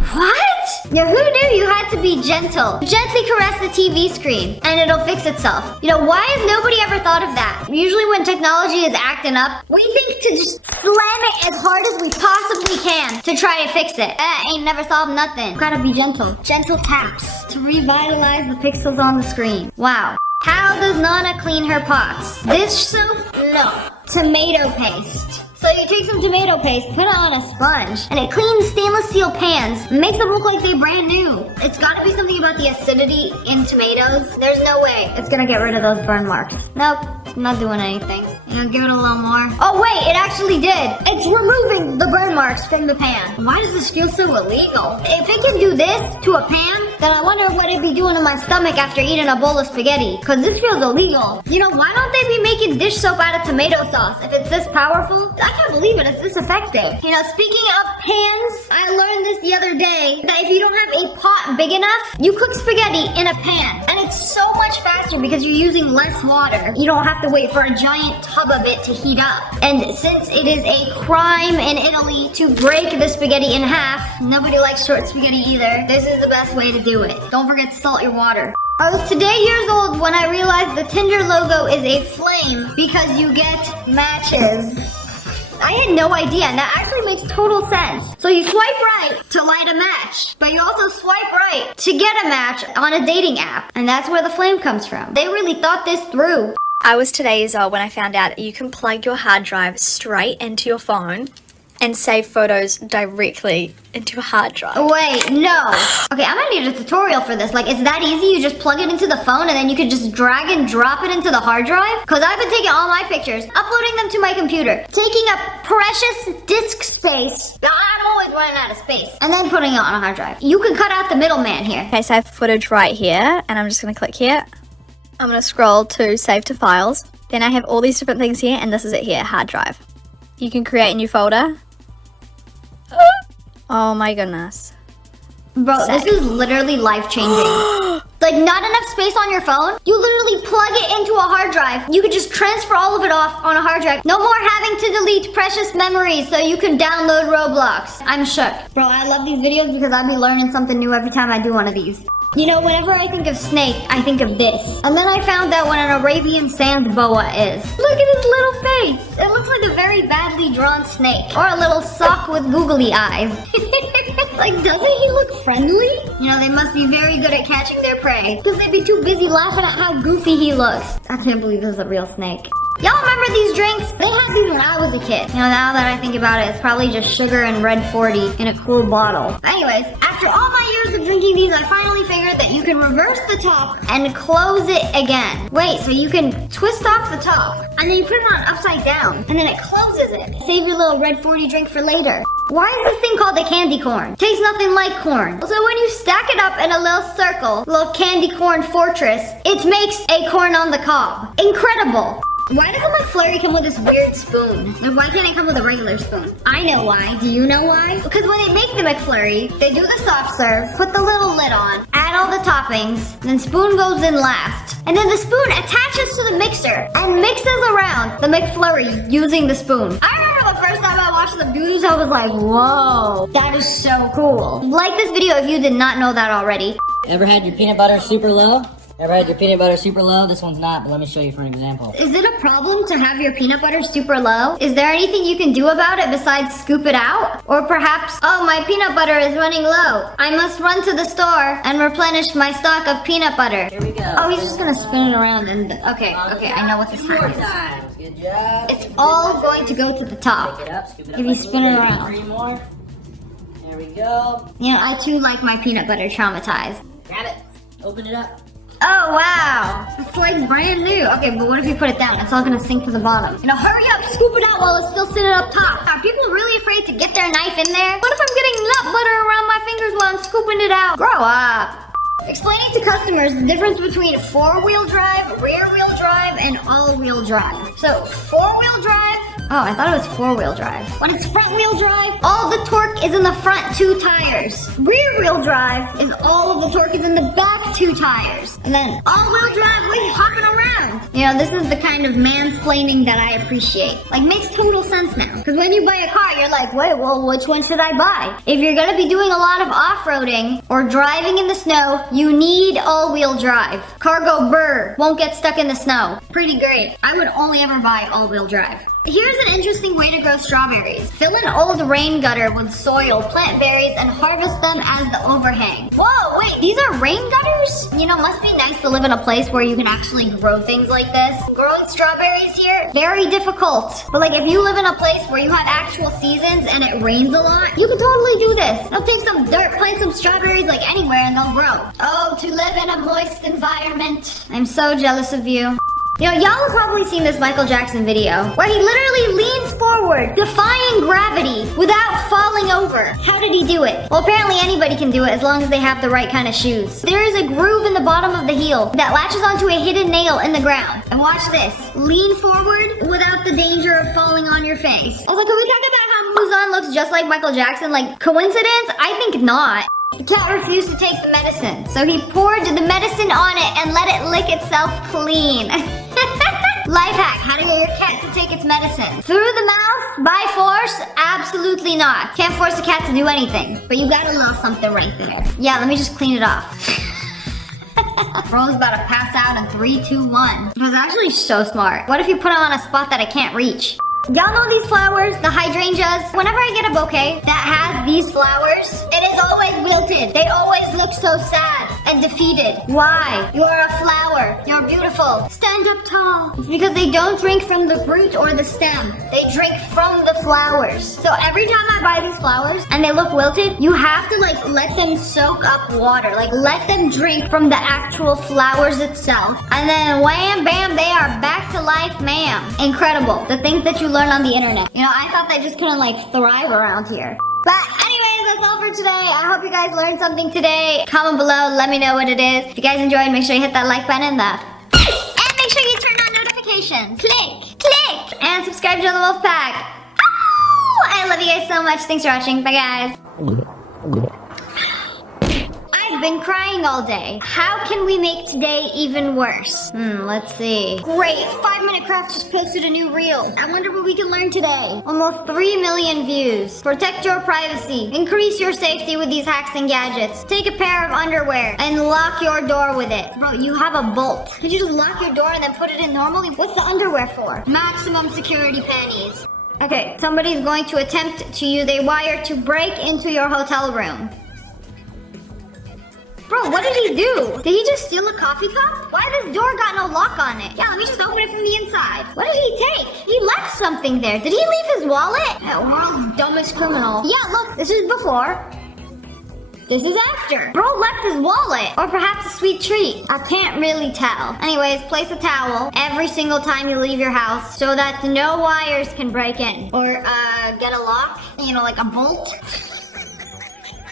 What? Yeah, who knew you had to be gentle? Gently caress the TV screen and it'll fix itself. You know, why has nobody ever thought of that? Usually when technology is acting up, we think to just slam it as hard as we possibly can to try to fix it. Ain't never solved nothing. Gotta be gentle. Gentle taps to revitalize the pixels on the screen. Wow. How does Nana clean her pots? This soap? No. Tomato paste. So you take some tomato paste, put it on a sponge, and it cleans stainless steel pans, makes them look like they're brand new. It's gotta be something about the acidity in tomatoes. There's no way it's gonna get rid of those burn marks. Nope, not doing anything. You know, give it a little more. Oh wait, it actually did. It's removing the burn marks from the pan. Why does this feel so illegal? If it can do this to a pan, then I wonder what it'd be doing to my stomach after eating a bowl of spaghetti. Cause this feels illegal. You know, why don't they be making dish soap out of tomato sauce if it's this powerful? I can't believe it, it's this effective. You know, speaking of pans, I learned this the other day that if you don't have a pot big enough, you cook spaghetti in a pan. And it's so much faster because you're using less water. You don't have to wait for a giant tub of it to heat up. And since it is a crime in Italy to break the spaghetti in half, nobody likes short spaghetti either. This is the best way to do it. Don't forget to salt your water. I was today years old when I realized the Tinder logo is a flame because you get matches. I had no idea, and that actually makes total sense. So you swipe right to light a match, but you also swipe right to get a match on a dating app. And that's where the flame comes from. They really thought this through. I was today years old when I found out that you can plug your hard drive straight into your phone and save photos directly into a hard drive. Wait, no. Okay, I might need a tutorial for this. Like, it's that easy? You just plug it into the phone and then you can just drag and drop it into the hard drive? Because I've been taking all my pictures, uploading them to my computer, taking up precious disk space. I'm always running out of space. And then putting it on a hard drive. You can cut out the middleman here. Okay, so I have footage right here, and I'm just gonna click here. I'm gonna scroll to save to files. Then I have all these different things here, and this is it here, hard drive. You can create a new folder. Oh my goodness. Bro, this is literally life-changing. Like, not enough space on your phone? You literally plug it into a hard drive. You could just transfer all of it off on a hard drive. No more having to delete precious memories so you can download Roblox. I'm shook. Bro, I love these videos because I'll be learning something new every time I do one of these. You know, whenever I think of snake, I think of this. And then I found out what an Arabian sand boa is. Look at his little face. It looks like a very badly drawn snake. Or a little sock with googly eyes. Like, doesn't he look friendly? You know, they must be very good at catching their prey. Because they'd be too busy laughing at how goofy he looks. I can't believe this is a real snake. Y'all remember these drinks? They had these when I was a kid. You know, now that I think about it, it's probably just sugar and red 40 in a cool bottle. Anyways, after all my years of drinking these, I finally figured that you can reverse the top and close it again. Wait, so you can twist off the top, and then you put it on upside down, and then it closes it. Save your little red 40 drink for later. Why is this thing called a candy corn? Tastes nothing like corn. So when you stack it up in a little circle, little candy corn fortress, it makes a corn on the cob. Incredible. Why doesn't McFlurry come with this weird spoon? Like, why can't it come with a regular spoon? I know why. Do you know why? Because when they make the McFlurry, they do the soft serve, put the little lid on, add all the toppings, then spoon goes in last. And then the spoon attaches to the mixer and mixes around the McFlurry using the spoon. I remember the first time I watched them do this, I was like, whoa, that is so cool. Like this video if you did not know that already. Ever had your peanut butter super low? Ever had your peanut butter super low? This one's not, but let me show you for an example. Is it a problem to have your peanut butter super low? Is there anything you can do about it besides scoop it out? Or perhaps, oh, my peanut butter is running low. I must run to the store and replenish my stock of peanut butter. Here we go. Oh, he's just gonna spin it around and, okay, I know what this happens. Good job. It's all going to go to the top. Pick it up, scoop it up. If you spin it around. 3 more. There we go. You know, I too like my peanut butter traumatized. Grab it. Open it up. Oh, wow. It's like brand new. Okay, but what if you put it down? It's all gonna sink to the bottom. You know, hurry up, scoop it out while it's still sitting up top. Are people really afraid to get their knife in there? What if I'm getting nut butter around my fingers while I'm scooping it out? Grow up. Explaining to customers the difference between 4-wheel drive, rear-wheel drive, and all-wheel drive. So, 4-wheel drive, oh, I thought it was 4-wheel drive. When it's front-wheel drive, all the torque is in the front 2 tires. Rear-wheel drive is all of the torque is in the back 2 tires. And then all-wheel drive, we're hopping around. You know, this is the kind of mansplaining that I appreciate. Like, makes total sense now. Because when you buy a car, you're like, wait, well, which one should I buy? If you're gonna be doing a lot of off-roading or driving in the snow, you need all-wheel drive. Cargo burr won't get stuck in the snow. Pretty great. I would only ever buy all-wheel drive. Here's an interesting way to grow strawberries. Fill an old rain gutter with soil, plant berries, and harvest them as the overhang. Whoa, wait, these are rain gutters? You know, must be nice to live in a place where you can actually grow things like this. Growing strawberries here, very difficult. But like, if you live in a place where you have actual seasons and it rains a lot, you can totally do this. They'll take some dirt, plant some strawberries like anywhere, and they'll grow. Oh, to live in a moist environment. I'm so jealous of you. You know, y'all have probably seen this Michael Jackson video where he literally leans forward, defying gravity without falling over. How did he do it? Well, apparently anybody can do it as long as they have the right kind of shoes. There is a groove in the bottom of the heel that latches onto a hidden nail in the ground. And watch this. Lean forward without the danger of falling on your face. I was like, can we talk about how Muzan looks just like Michael Jackson? Like, coincidence? I think not. The cat refused to take the medicine, so he poured the medicine on it and let it lick itself clean. Life hack, how to get your cat to take its medicine. Through the mouth? By force? Absolutely not. Can't force a cat to do anything. But you got a little something right there. Yeah, let me just clean it off. Bro's about to pass out in 3, 2, 1. It was actually so smart. What if you put it on a spot that I can't reach? Y'all know these flowers, the hydrangeas? Whenever I get a bouquet that has these flowers, it is always wilted. They always look so sad and defeated. Why? You are a flower. You're beautiful. Stand up tall. It's because they don't drink from the root or the stem. They drink from the flowers. So every time I buy these flowers and they look wilted, you have to like let them soak up water. Like let them drink from the actual flowers itself. And then wham, bam, they are back to life, ma'am. Incredible. The things that you learn on the internet. You know, I thought they just couldn't like thrive around here. But anyways, that's all for today. I hope you guys learned something today. Comment below, let me know what it is. If you guys enjoyed, make sure you hit that like button and make sure you turn on notifications. Click, and subscribe to the Wolf Pack. Oh, I love you guys so much. Thanks for watching. Bye, guys. I've been crying all day. How can we make today even worse? Let's see. Great, 5-Minute Craft just posted a new reel. I wonder what we can learn today. Almost 3 million views. Protect your privacy. Increase your safety with these hacks and gadgets. Take a pair of underwear and lock your door with it. Bro, you have a bolt. Could you just lock your door and then put it in normally? What's the underwear for? Maximum security panties. Okay, somebody's going to attempt to use a wire to break into your hotel room. Bro, what did he do? Did he just steal a coffee cup? Why this door got no lock on it? Yeah, let me just open it from the inside. What did he take? He left something there. Did he leave his wallet? That world's dumbest criminal. Yeah, look, this is before. This is after. Bro left his wallet. Or perhaps a sweet treat. I can't really tell. Anyways, place a towel every single time you leave your house so that no wires can break in. Or, get a lock. You know, like a bolt.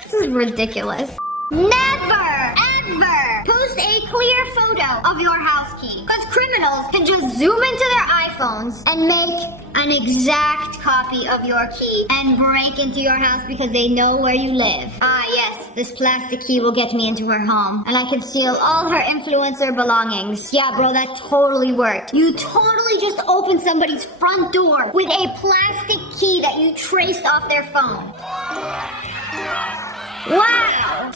This is ridiculous. Never, ever post a clear photo of your house key. Because criminals can just zoom into their iPhones and make an exact copy of your key and break into your house because they know where you live. Ah, yes, this plastic key will get me into her home. And I can steal all her influencer belongings. Yeah, bro, that totally worked. You totally just opened somebody's front door with a plastic key that you traced off their phone. Wow!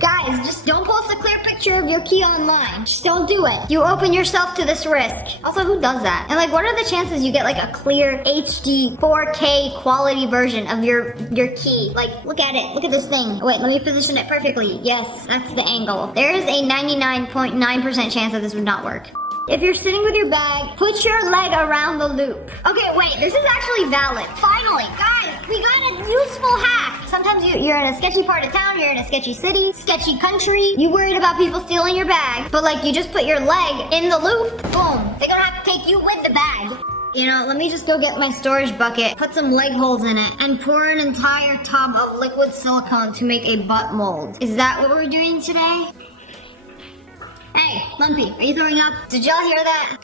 Guys, Guys, just don't post a clear picture of your key online. Just don't do it. You open yourself to this risk. Also, who does that? And like, what are the chances you get like a clear HD 4K quality version of your key? Like, look at it. Look at this thing. Wait, let me position it perfectly. Yes, that's the angle. There is a 99.9% chance that this would not work. If you're sitting with your bag, put your leg around the loop. Okay, wait, this is actually valid. Finally, guys, we got a useful hack. Sometimes you're in a sketchy part of town, you're in a sketchy city, sketchy country, you worried about people stealing your bag, but like you just put your leg in the loop, boom, they're gonna have to take you with the bag. You know, let me just go get my storage bucket, put some leg holes in it, and pour an entire tub of liquid silicone to make a butt mold. Is that what we're doing today? Hey, Lumpy, are you throwing up? Did y'all hear that?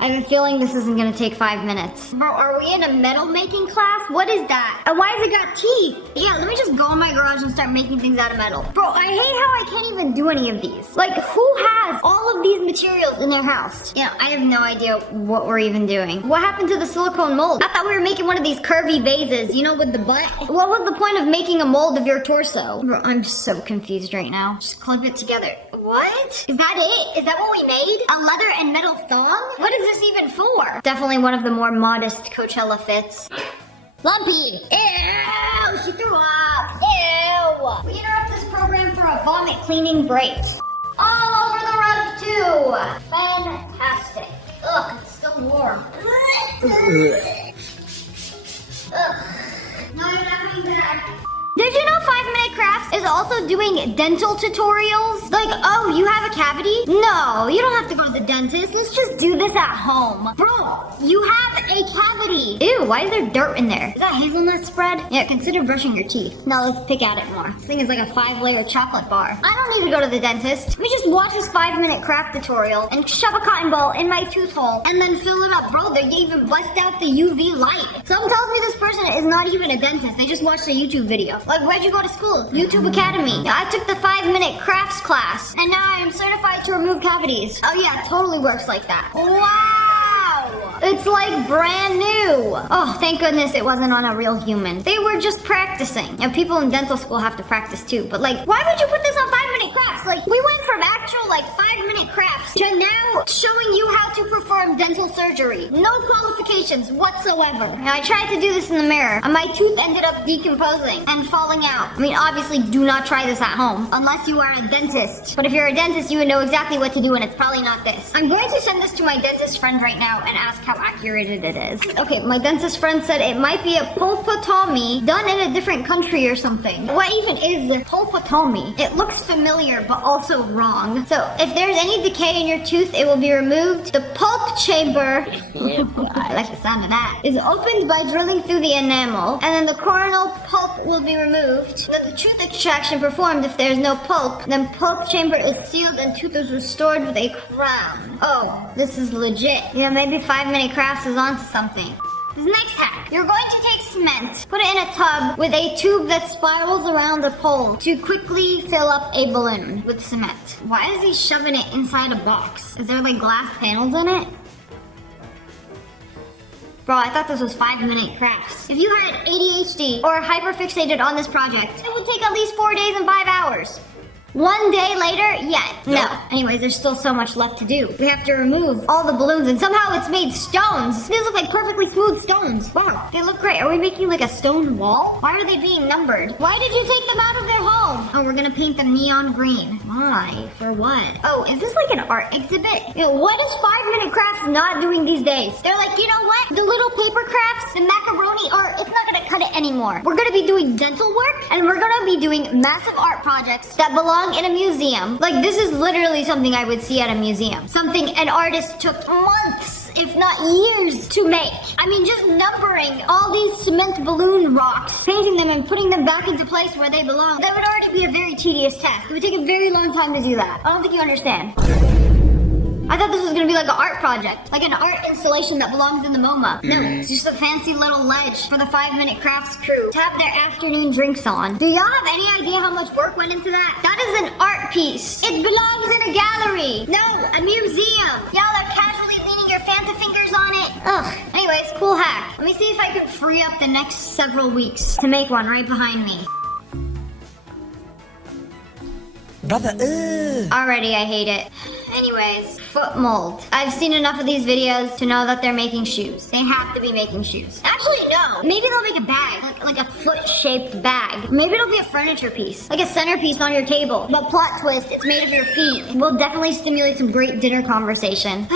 I have a feeling this isn't gonna take 5 minutes. Bro, are we in a metal making class? What is that? And why has it got teeth? Yeah, let me just go in my garage and start making things out of metal. Bro, I hate how I can't even do any of these. Like, who has all of these materials in their house? Yeah, I have no idea what we're even doing. What happened to the silicone mold? I thought we were making one of these curvy vases, you know, with the butt. What was the point of making a mold of your torso? Bro, I'm so confused right now. Just clip it together. What? Is that it? Is that what we made? A leather and metal thong? What is this even for? Definitely one of the more modest Coachella fits. Lumpy! Ew! She threw up! Ew! We interrupt this program for a vomit cleaning break. All over the rug too! Fantastic. Ugh, it's still warm. Ugh. No, I'm not coming back. Did you know 5 Minute Crafts is also doing dental tutorials? Like, oh, you have a cavity? No, you don't have to go to the dentist. Let's just do this at home. Bro, you have a cavity. Ew, why is there dirt in there? Is that hazelnut spread? Yeah, consider brushing your teeth. Now let's pick at it more. This thing is like a 5-layer chocolate bar. I don't need to go to the dentist. Let me just watch this 5 Minute Craft tutorial and shove a cotton ball in my tooth hole and then fill it up. Bro, they even bust out the UV light. Something tells me this person is not even a dentist. They just watched a YouTube video. Like, where'd you go to school? YouTube Academy. I took the 5 Minute Crafts class, and now I am certified to remove cavities. Oh yeah, it totally works like that. Wow! It's like brand new. Oh, thank goodness it wasn't on a real human. They were just practicing. And people in dental school have to practice too. But like, why would you put this on 5 Minute Crafts? Like, we went from actual like 5 Minute Crafts to now showing you how to perform dental surgery. No qualifications whatsoever. Now, I tried to do this in the mirror, and my tooth ended up decomposing and falling out. I mean, obviously, do not try this at home unless you are a dentist. But if you're a dentist, you would know exactly what to do, and it's probably not this. I'm going to send this to my dentist friend right now and ask how accurate it is. Okay, my dentist friend said it might be a pulpotomy done in a different country or something. What even is a pulpotomy? It looks familiar, but also wrong. So if there's any decay in your tooth, it will be removed. The pulp chamber, I like the sound of that, is opened by drilling through the enamel, and then the coronal pulp will be removed. Then the tooth extraction performed. If there's no pulp, then pulp chamber is sealed and tooth is restored with a crown. Oh, this is legit. Yeah, maybe 5 Minute Crafts is onto something. This next hack, you're going to take cement, put it in a tub with a tube that spirals around a pole to quickly fill up a balloon with cement. Why is he shoving it inside a box? Is there like glass panels in it? Bro, I thought this was 5 Minute Crafts. If you had ADHD or hyperfixated on this project, it would take at least 4 days and 5 hours. 1 day later? Yeah, no. Anyways, there's still so much left to do. We have to remove all the balloons, and somehow it's made stones. These look like perfectly smooth stones. Wow, they look great. Are we making like a stone wall? Why are they being numbered? Why did you take them out of their home? Oh, we're gonna paint them neon green. Why? For what? Oh, is this like an art exhibit? You know, what is 5 Minute Crafts not doing these days? They're like, you know what? The little paper crafts, the macaroni art, it's not gonna cut it anymore. We're gonna be doing dental work, and we're gonna be doing massive art projects that belong in a museum. Like, this is literally something I would see at a museum. Something an artist took months, if not years, to make. I mean, just numbering all these cement balloon rocks, painting them and putting them back into place where they belong, that would already be a very tedious task. It would take a very long time to do that. I don't think you understand. I thought this was gonna be like an art project, like an art installation that belongs in the MoMA. No, it's just a fancy little ledge for the 5 Minute Crafts crew to have their afternoon drinks on. Do y'all have any idea how much work went into that? That is an art piece. It belongs in a gallery. No, a museum. Y'all are casually leaning your Fanta fingers on it. Ugh. Anyways, cool hack. Let me see if I can free up the next several weeks to make one right behind me. Brother, ugh. Already, I hate it. Anyways, foot mold. I've seen enough of these videos to know that they're making shoes. They have to be making shoes. Actually, no. Maybe they'll make a bag, like a foot-shaped bag. Maybe it'll be a furniture piece, like a centerpiece on your table. But plot twist, it's made of your feet. It will definitely stimulate some great dinner conversation.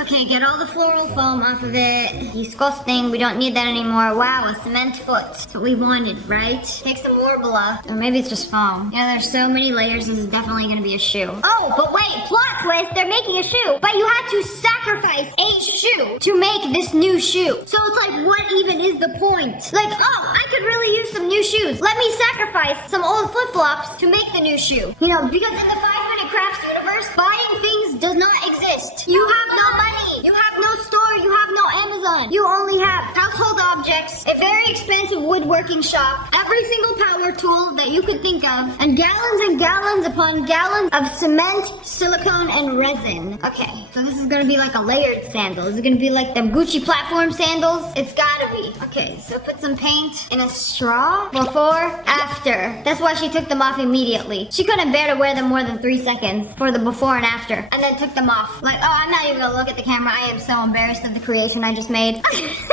Okay, get all the floral foam off of it. Disgusting. We don't need that anymore. Wow, a cement foot. That's what we wanted, right? Take some Worbla. Or maybe it's just foam. Yeah, there's so many layers. This is definitely gonna be a shoe. Oh, but wait, plot twist. They're making a shoe, but you had to sacrifice a shoe to make this new shoe. So it's like, what even is the point? Like, oh, I could really use some new shoes. Let me sacrifice some old flip-flops to make the new shoe. You know, because in the 5-minute crafts universe, buying things does not exist. You have no money. You have no store. You have no Amazon. You only have household objects, a very expensive woodworking shop, every single power tool that you could think of, and gallons upon gallons of cement, silicone, and resin. Okay, so this is gonna be like a layered sandal. Is it gonna be like them Gucci platform sandals? It's gotta be. Okay, so put some paint in a straw. Before, after. That's why she took them off immediately. She couldn't bear to wear them more than 3 seconds for the before and after, and then took them off. Like, oh, I'm not even gonna look at the camera. I am so embarrassed of the creation I just made.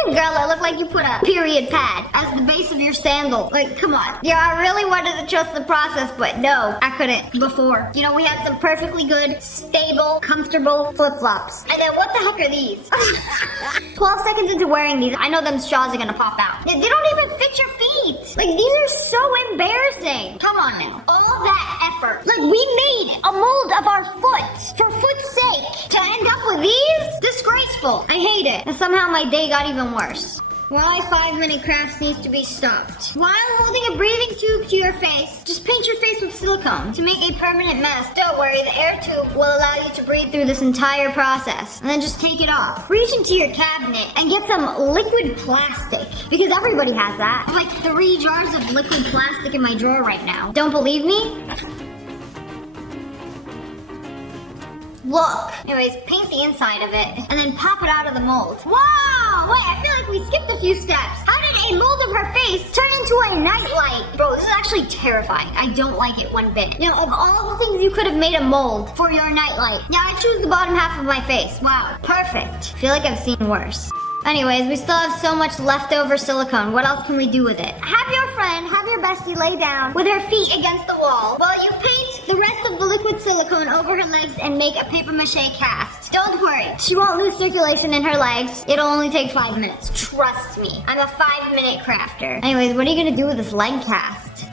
Girl, it looked like you put a period pad as the base of your sandal. Like, come on. Yeah, I really wanted to trust the process, but no, I couldn't before. You know, we had some perfectly good, stable, comfortable flip-flops. And then what the heck are these? 12 seconds into wearing these, I know them straws are gonna pop out. They don't even fit your feet. Like, these are so embarrassing. Come on now. All that effort. Like, we made a mold of our foot for foot's sake. To end up with these? Disgraceful. I hate it. And somehow my day got even worse. Why 5-minute crafts needs to be stopped. While holding a breathing tube to your face, just paint your face with silicone to make a permanent mask. Don't worry, the air tube will allow you to breathe through this entire process. And then just take it off. Reach into your cabinet and get some liquid plastic, because everybody has that. I have like 3 jars of liquid plastic in my drawer right now. Don't believe me? Look. Anyways, paint the inside of it and then pop it out of the mold. Wow! Wait, I feel like we skipped a few steps. How did a mold of her face turn into a nightlight? Bro, this is actually terrifying. I don't like it one bit. You know, of all the things you could have made a mold for your nightlight, yeah, I choose the bottom half of my face. Wow, perfect. I feel like I've seen worse. Anyways, we still have so much leftover silicone. What else can we do with it? Have your friend, have your bestie lay down with her feet against the wall while you paint the rest of the liquid silicone over her legs and make a paper mache cast. Don't worry, she won't lose circulation in her legs. It'll only take 5 minutes. Trust me, I'm a 5-minute crafter. Anyways, what are you gonna do with this leg cast?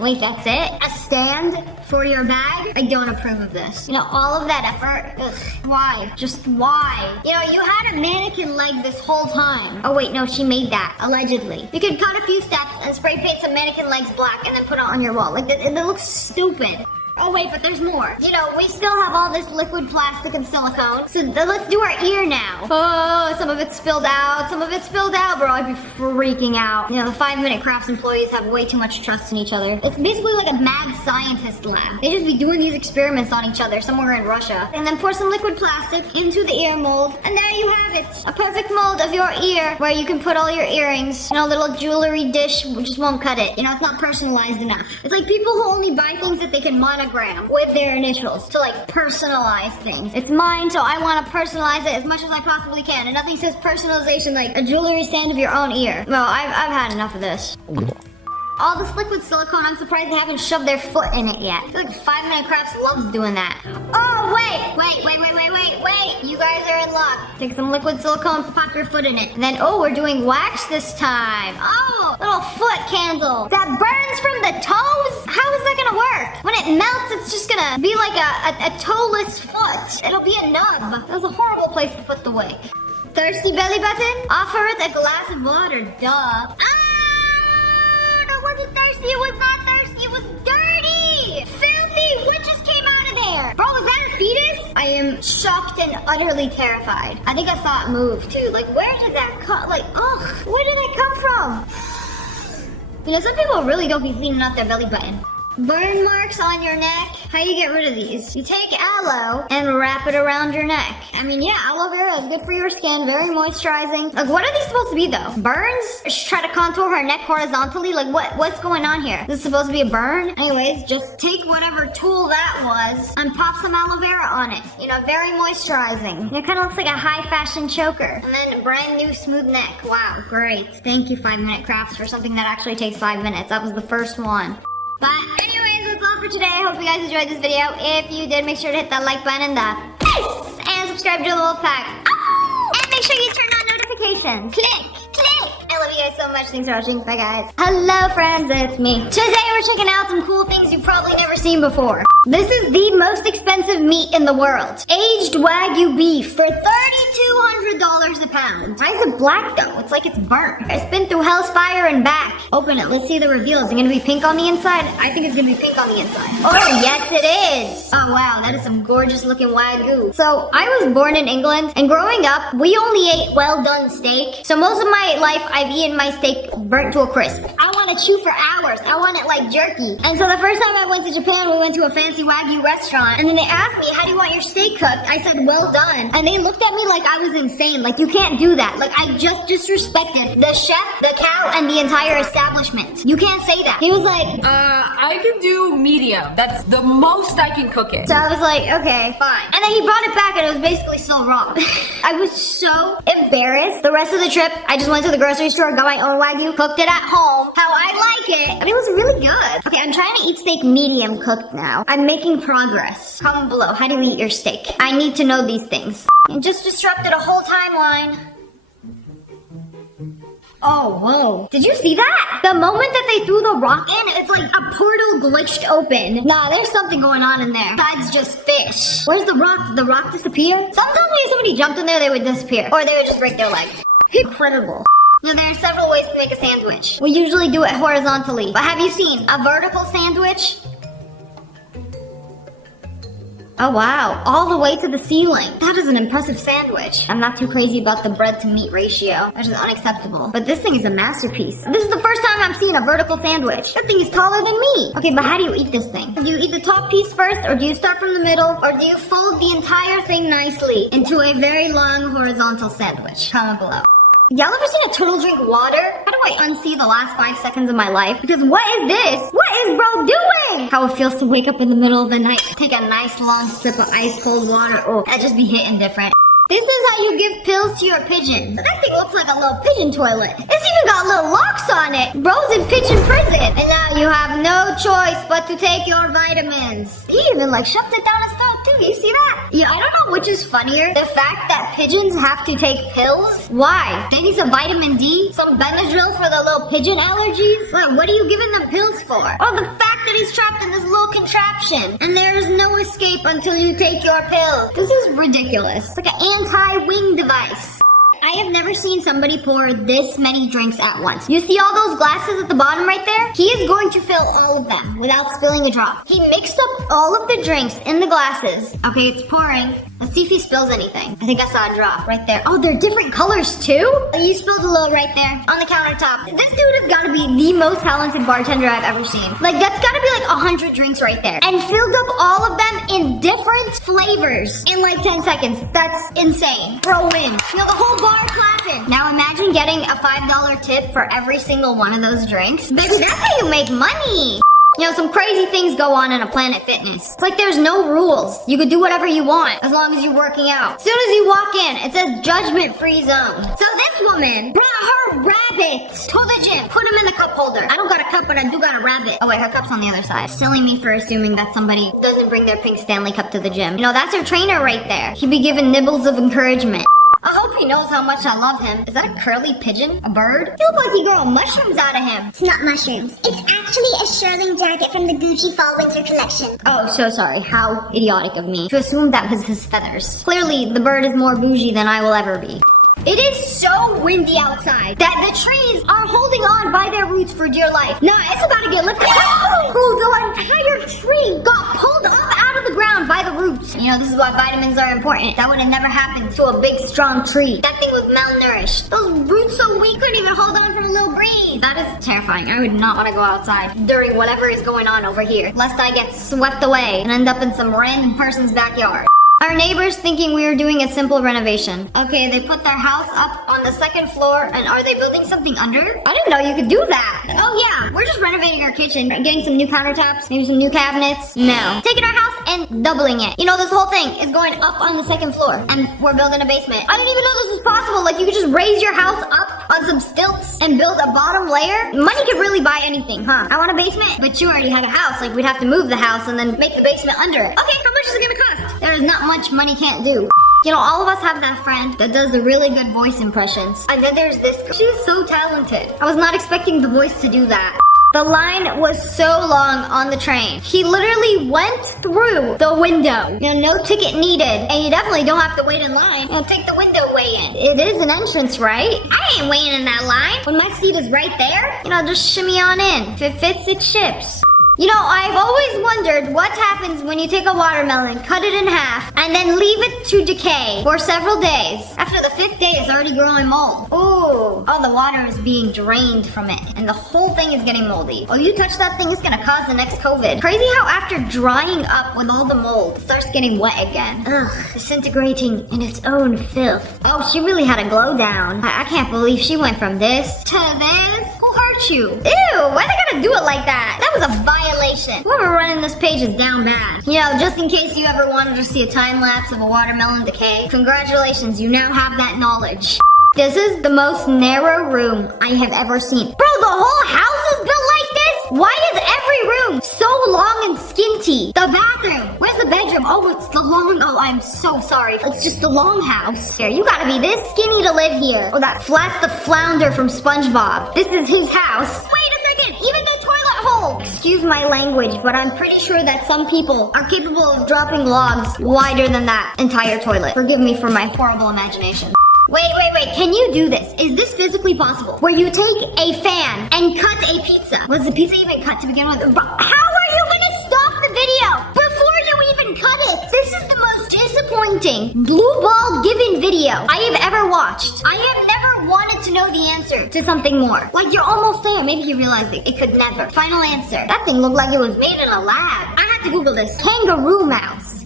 Wait, that's it? A stand for your bag? I don't approve of this. You know, all of that effort, ugh, why? Just why? You know, you had a mannequin leg this whole time. Oh wait, no, she made that, allegedly. You could cut a few steps and spray paint some mannequin legs black and then put it on your wall. Like, it looks stupid. Oh wait, but there's more. You know, we still have all this liquid plastic and silicone. So let's do our ear now. Oh, some of it's spilled out. Some of it's spilled out, bro. I'd be freaking out. You know, the 5-minute crafts employees have way too much trust in each other. It's basically like a mad scientist lab. They just be doing these experiments on each other somewhere in Russia. And then pour some liquid plastic into the ear mold. And there you have it. A perfect mold of your ear where you can put all your earrings. You know, a little jewelry dish just won't cut it. You know, it's not personalized enough. It's like people who only buy things that they can monogram with their initials to like personalize things. It's mine, so I want to personalize it as much as I possibly can. And nothing says personalization like a jewelry stand of your own ear. Well, I've had enough of this. All this liquid silicone, I'm surprised they haven't shoved their foot in it yet. I feel like 5-minute crafts loves doing that. Oh, wait. You guys are in luck. Take some liquid silicone, pop your foot in it. And then, oh, we're doing wax this time. Oh, little foot candle. That burns from the toes? How is that gonna work? When it melts, it's just gonna be like a toeless foot. It'll be a nub. That was a horrible place to put the wig. Thirsty belly button? Offer it a glass of water, duh. It wasn't thirsty, it was not thirsty, it was dirty! Filthy! What just came out of there? Bro, is that a fetus? I am shocked and utterly terrified. I think I saw it move too. Like, where did that come? Like, ugh, where did it come from? You know, some people really don't be cleaning out their belly button. Burn marks on your neck. How do you get rid of these? You take aloe and wrap it around your neck. I mean, yeah, aloe vera is good for your skin, very moisturizing. Like, what are these supposed to be though? Burns? She tried to contour her neck horizontally. Like, what's going on here? This is supposed to be a burn? Anyways, just take whatever tool that was and pop some aloe vera on it. You know, very moisturizing. It kind of looks like a high fashion choker. And then brand new smooth neck. Wow, great. Thank you, 5 Minute Crafts, for something that actually takes 5 minutes. That was the first one. But anyways, that's all for today. I hope you guys enjoyed this video. If you did, make sure to hit that like button and the face and subscribe to the Wolf Pack. Oh! And make sure you turn on notifications. Click, click. I love you guys so much. Thanks for watching. Bye, guys. Hello, friends. It's me. Today, we're checking out some cool things you've probably never seen before. This is the most expensive meat in the world. Aged Wagyu beef for $3,200 a pound. Why is it black, though? It's like it's burnt. It's been through hell's fire and back. Open it. Let's see the reveal. Is it going to be pink on the inside? I think it's going to be pink on the inside. Oh, yes, it is. Oh, wow. That is some gorgeous looking Wagyu. So, I was born in England, and growing up, we only ate well-done steak. So, most of my life, I've eaten my steak burnt to a crisp. I want to chew for hours. I want it like jerky. And so, the first time I went to Japan, we went to a fancy Wagyu restaurant, and then they asked me, how do you want your steak cooked? I said, well done. And they looked at me like I was insane. Like, you can't do that. Like, I just disrespected the chef, the cow, and the entire establishment. You can't say that. He was like, I can do medium. That's the most I can cook it. So I was like, okay, fine. And then he brought it back and it was basically still raw. I was so embarrassed. The rest of the trip, I just went to the grocery store, got my own Wagyu, cooked it at home, how I like it. And it was really good. Okay, I'm trying to eat steak medium cooked now. I'm making progress. Comment below, how do you eat your steak? I need to know these things. And just disrupted a whole timeline. Oh, whoa. Did you see that? The moment that they threw the rock in, it's like a portal glitched open. Nah, there's something going on in there. Besides just fish. Where's the rock? Did the rock disappear? Sometimes when somebody jumped in there, they would disappear. Or they would just break their leg. Incredible. Now, there are several ways to make a sandwich. We usually do it horizontally. But have you seen a vertical sandwich? Oh wow, all the way to the ceiling. That is an impressive sandwich. I'm not too crazy about the bread to meat ratio. That is unacceptable. But this thing is a masterpiece. This is the first time I'm seeing a vertical sandwich. That thing is taller than me. Okay, but how do you eat this thing? Do you eat the top piece first, or do you start from the middle, or do you fold the entire thing nicely into a very long horizontal sandwich? Comment below. Y'all ever seen a turtle drink water? How do I unsee the last 5 seconds of my life? Because what is this? What is bro doing? How it feels to wake up in the middle of the night, take a nice long sip of ice cold water. Oh, that just be hitting different. This is how you give pills to your pigeon. That thing looks like a little pigeon toilet. It's even got little locks on it. Bro's in pigeon prison. And now you have no choice but to take your vitamins. He even like shoved it down his throat too. You see that? Yeah, I don't know which is funnier. The fact that pigeons have to take pills? Why? They need some vitamin D? Some Benadryl for the little pigeon allergies? Like, what are you giving them pills for? Oh, the fact that he's trapped in this little contraption. And there's no escape until you take your pill. This is ridiculous. It's like an anti-wing device. I have never seen somebody pour this many drinks at once. You see all those glasses at the bottom right there? He is going to fill all of them without spilling a drop. He mixed up all of the drinks in the glasses. Okay, it's pouring. Let's see if he spills anything. I think I saw a drop right there. Oh, they're different colors too? You spilled a little right there on the countertop. This dude has got to be the most talented bartender I've ever seen. Like, that's got to be like 100 drinks right there. And filled up all of them in different flavors in like 10 seconds. That's insane. Bro wins. You know, the whole bar clapping. Now imagine getting a $5 tip for every single one of those drinks. Baby, that's how you make money. You know, some crazy things go on in a Planet Fitness. It's like there's no rules. You could do whatever you want as long as you're working out. As soon as you walk in, it says judgment-free zone. So this woman brought her rabbit to the gym. Put him in the cup holder. I don't got a cup, but I do got a rabbit. Oh wait, her cup's on the other side. Silly me for assuming that somebody doesn't bring their pink Stanley cup to the gym. You know, that's her trainer right there. He'd be giving nibbles of encouragement. I hope he knows how much I love him. Is that a curly pigeon? A bird? He looks like he growing mushrooms out of him. It's not mushrooms. It's actually a shearling jacket from the Gucci Fall Winter collection. Oh, so sorry. How idiotic of me to assume that was his feathers. Clearly, the bird is more bougie than I will ever be. It is so windy outside that the trees are holding on by their roots for dear life. Nah, it's about to get lifted. Oh, the entire tree got pulled up out of the ground by the roots. You know, this is why vitamins are important. That would have never happened to a big, strong tree. That thing was malnourished. Those roots so weak couldn't even hold on for a little breeze. That is terrifying. I would not want to go outside during whatever is going on over here, lest I get swept away and end up in some random person's backyard. Our neighbors thinking we were doing a simple renovation. Okay, they put their house up on the second floor, and are they building something under? I didn't know you could do that. Oh yeah, we're just renovating our kitchen, getting some new countertops, maybe some new cabinets. No. Taking our house and doubling it. You know, this whole thing is going up on the second floor, and we're building a basement. I didn't even know this was possible. Like, you could just raise your house up on some stilts and build a bottom layer. Money could really buy anything, huh? I want a basement, but you already have a house. Like, we'd have to move the house and then make the basement under it. Okay, how much is it gonna cost? There is not much money can't do. You know, all of us have that friend that does the really good voice impressions. And then there's this girl. She's so talented. I was not expecting the voice to do that. The line was so long on the train. He literally went through the window. You know, no ticket needed. And you definitely don't have to wait in line. You know, take the window way in. It is an entrance, right? I ain't waiting in that line. When my seat is right there, you know, just shimmy on in. If it fits, it ships. You know, I've always wondered what happens when you take a watermelon, cut it in half, and then leave it to decay for several days. After the 5th day, it's already growing mold. Ooh, all the water is being drained from it, and the whole thing is getting moldy. Oh, you touch that thing, it's gonna cause the next COVID. Crazy how after drying up with all the mold, it starts getting wet again. Ugh, disintegrating in its own filth. Oh, she really had a glow down. I can't believe she went from this to this. Who hurt you? Ew, why they gotta do it like that? That was a violation. Whoever running this page is down bad. You know, just in case you ever wanted to see a time lapse of a watermelon decay, congratulations, you now have that knowledge. This is the most narrow room I have ever seen. Bro, the whole house is built like this? Why is every room so long and skinty? The bathroom. Where's the bedroom? Oh, it's the long... Oh, I'm so sorry. It's just the long house. Here, you gotta be this skinny to live here. Oh, that Flat the Flounder from SpongeBob. This is his house. Wait a second. Even the toilet hole. Excuse my language, but I'm pretty sure that some people are capable of dropping logs wider than that entire toilet. Forgive me for my horrible imagination. Wait, can you do this? Is this physically possible? Where you take a fan and cut a pizza. Was the pizza even cut to begin with? How are you gonna stop the video before you even cut it? This is the most disappointing blue ball given video I have ever watched. I have never wanted to know the answer to something more. Like, you're almost there. Maybe he realized it could never. Final answer. That thing looked like it was made in a lab. I had to Google this. Kangaroo mouse.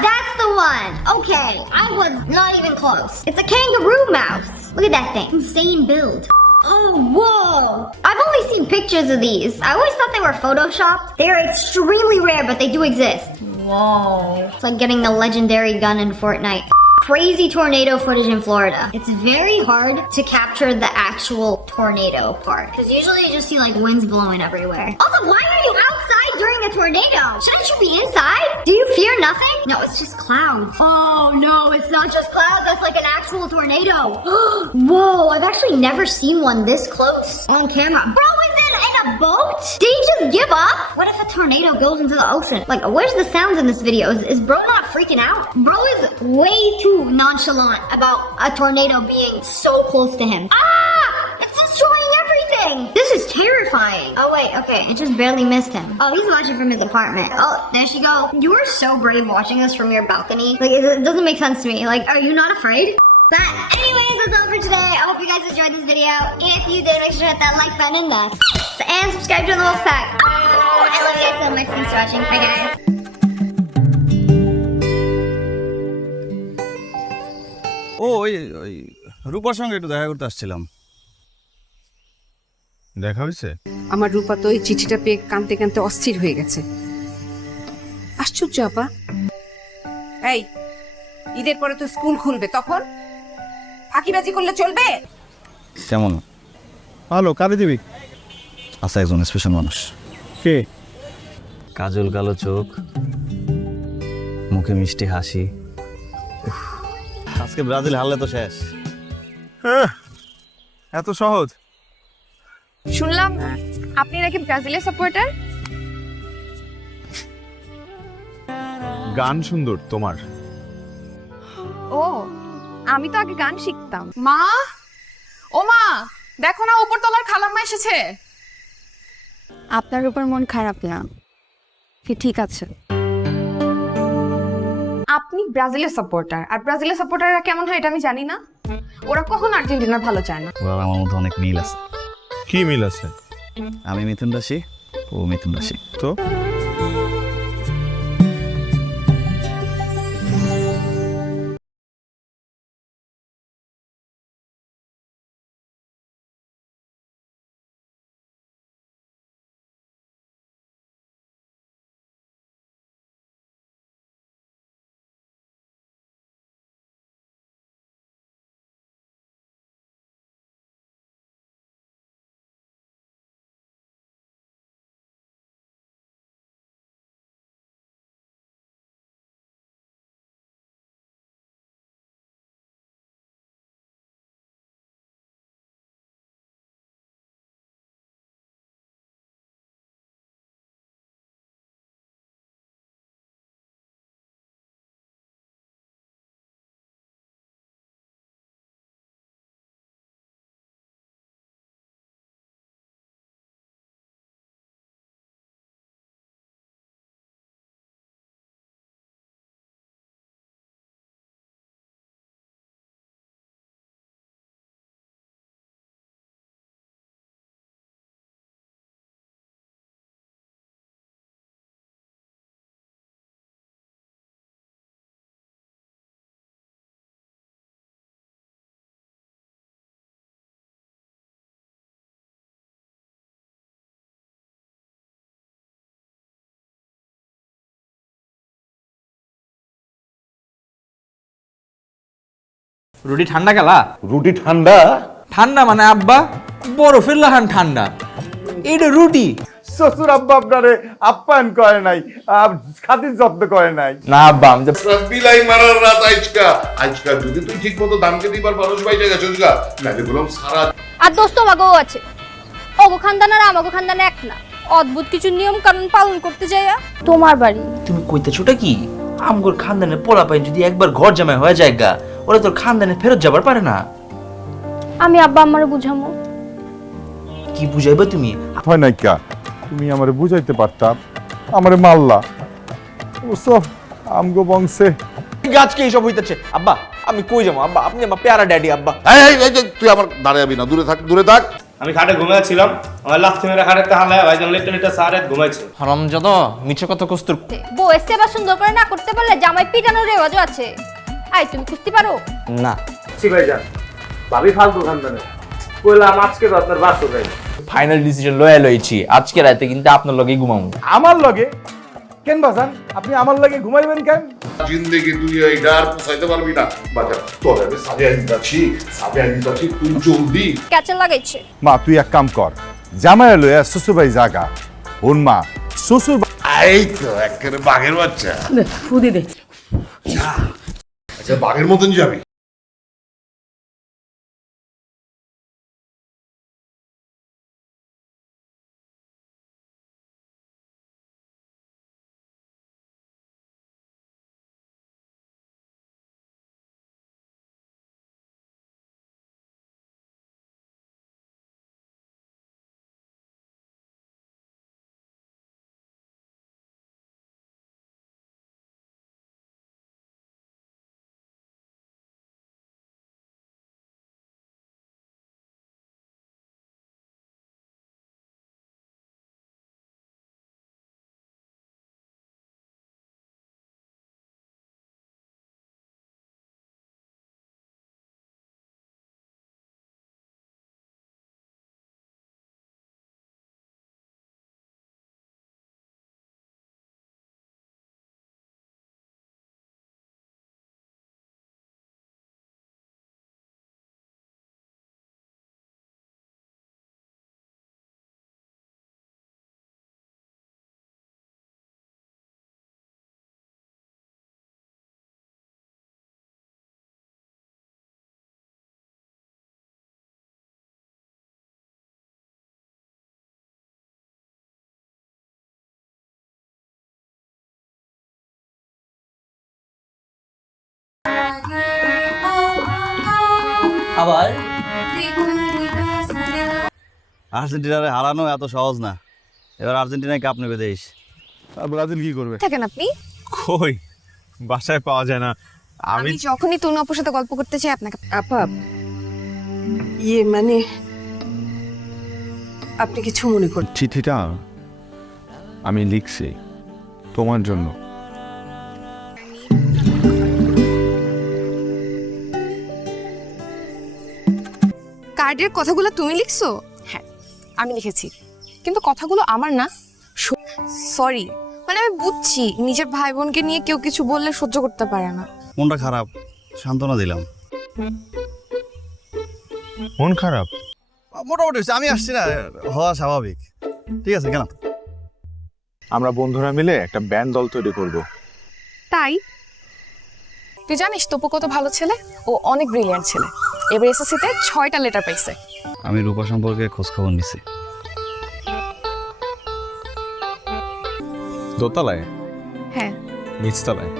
That's the one. Okay, I was not even close. It's a kangaroo mouse. Look at that thing. Insane build. Oh, whoa. I've only seen pictures of these. I always thought they were photoshopped. They are extremely rare, but they do exist. Whoa. It's like getting the legendary gun in Fortnite. Crazy tornado footage in Florida. It's very hard to capture the actual tornado part, because usually you just see like winds blowing everywhere. Also, why are you outside during a tornado? Shouldn't you be inside? Do you fear nothing? No, it's just clouds. Oh no, it's not just clouds. That's like an actual tornado. Whoa, I've actually never seen one this close on camera. Bro, is it in a boat? Did he just give up? What if a tornado goes into the ocean? Like, where's the sounds in this video? Is bro not freaking out? Bro is way too nonchalant about a tornado being so close to him. Ah! It's destroying everything! This is terrifying. Oh wait, okay, it just barely missed him. Oh, he's watching from his apartment. Oh, there she go. You are so brave watching this from your balcony. Like, it doesn't make sense to me. Like, are you not afraid? But anyways, that's all for today. I hope you guys enjoyed this video. If you did, make sure to hit that like button in the face and subscribe to the Wolf Pack. Oh, I love you guys so much. Thanks for watching. Bye, guys. ওই রূপার সঙ্গে একটু দেখা করতে আসছিলাম। দেখা হয়েছে? আমার রূপা তো এই চিঠিটা পেয়ে কাঁদতে কাঁদতে অস্থির হয়ে গেছে। আশ্চর্য আপা। এই, ঈদের পরে তো স্কুল খুলবে, তখন ফাঁকিবাজি করলে চলবে? কেমন? ভালো। কারে দিবি? আচ্ছা, একজন স্পেশাল মানুষ। কে? কাজল কালো চোখ, মুখে মিষ্টি হাসি। আজকে ব্রাজিল হারলে তো শেষ। এত সহজ? শুনলাম আপনি নাকি ব্রাজিলের সাপোর্টার। গান সুন্দর তোমার। ও, আমি তো আগে গান শিখতাম। মা, ও মা, দেখো না উপরতলার খালাম্মা এসেছে। আপনার উপর মন খারাপ না, কি ঠিক আছে। আপনি ব্রাজিলের সাপোর্টার, আর ব্রাজিলের সাপোর্টাররা কেমন হয় এটা আমি জানি না। ওরা কখন আর্জেন্টিনার ভালো চায় না। ওর আমার মধ্যে অনেক মিল আছে। কি মিল আছে? আমি মিথুন রাশি, ও মিথুন রাশি। তো রুটি ঠান্ডা গেলা? রুটি ঠান্ডা? ঠান্ডা মানে আব্বা বরফের লাহান ঠান্ডা, এটা রুটি। শ্বশুর আব্বা আপনারে আপ্যায়ন করে নাই, খাতির যত্ন করে নাই। না আব্বা আমি বিলাই মারার রাত আজকা আজকা যদি তুই ঠিক মতো দামকে দিবার মানুষ বাইরে গেছিস গা, নালে বললাম সারা। আর দোস্ত মাগো আছে, ওগো খানদান আর আমাগো খানদান এক না, অদ্ভুত কিছু নিয়ম কানুন পালন করতে যাইয়া তোমার বাড়ি। তুমি কইতেছোটা কি? আমগোর খানদানের পোলা পাই যদি একবার ঘর জামাই হয়ে যায় গা, ওরা তোর খানদানে ফেরত যাবার পারে না। আমি আব্বা আমারে বুঝামো। কি বুঝাইবে তুমি? হয় নাই কা, তুমি আমারে বুঝাইতে পারতা, আমারে মারলা। ওসব আমগো বংশে গাছকে এইসব হইতেছে। আব্বা আমি কই যাবো? আব্বা আপনি আমার প্যারা ড্যাডি। আব্বা তুই আমার দাঁড়াবি না, দূরে থাক দূরে থাক। আমি খাটে ঘুমিয়েছিলাম, আমার লাথি মেরে খাটেতে হালায় ভাইজান লেটে লেটে সারে ঘুমাইছে। হারামজাদা মিছে কথা কস্তুর। বউ সেবা সুন্দর করে না করতে পারলে জামাই পিটানোর রেওয়াজও আছে। আই তুমি কুস্তি পারো? না জি ভাইজান, ভাবি ফালতু খানদানে কইলাম আজকে তো আপনার বাস হবে। ফাইনাল ডিসিশন লয়ে লইছি, আজকে রাতে কিন্তু আপনার লগেই ঘুমাবো। আমার লগে? কেন বাজান, আপনি আমার লগে ঘুমাইবেন কেন? জিন্দেগি তুই এই ডার পোষাইতে পারবি না বাজার। তোর আমি সাজিয়ে দিতাছি, তুই জলদি ক্যাচে লাগাইছে। মা তুই এক কাম কর, জামাই লইয়া শ্বশুর বাড়ি জাগা। ওন মা শ্বশুর এই তো একেবারে বাঘের বাচ্চা। ফুদি দে। আচ্ছা বাঘের মতন যাবি? আবার আর্জেন্টিনারে হারানো এত সহজ না। এবার আর্জেন্টিনায় কাপ নেবে দেশ। আর ব্রাজিল কি করবে? থাকেন আপনি? কই বাসায় পাওয়া যায় না। আমি যখনই তনু আপুর সাথে গল্প করতে চাই আপনাকে আপা মানে আপনি কিছু মনে করেন? চিঠিটা আমি লিখছি তোমার জন্য। কার্ডের কথাগুলো তুমি লিখছো? হ্যাঁ আমি লিখেছি, কিন্তু কথাগুলো আমার না। সরি, মানে আমি বুঝছি নিজের ভাই বোনকে নিয়ে কেউ কিছু বললে সহ্য করতে পারে না। মনটা খারাপ, সান্ত্বনা দিলাম। মন খারাপ? মোটামুটি আমি আসছি না, হওয়া স্বাভাবিক। ঠিক আছে কেন? আমরা বন্ধুরা মিলে একটা ব্যান্ড দল তৈরি করব। তাই? তুই জানিস তপু কত ভালো ছেলে, ও অনেক ব্রিলিয়ান্ট ছেলে। এবার এসএসসিতে 6টা লেটার পাইছে। আমি রূপা সম্পর্কে খোঁজ খবর নিছি। দোতলায়? হ্যাঁ। নিচতলায়?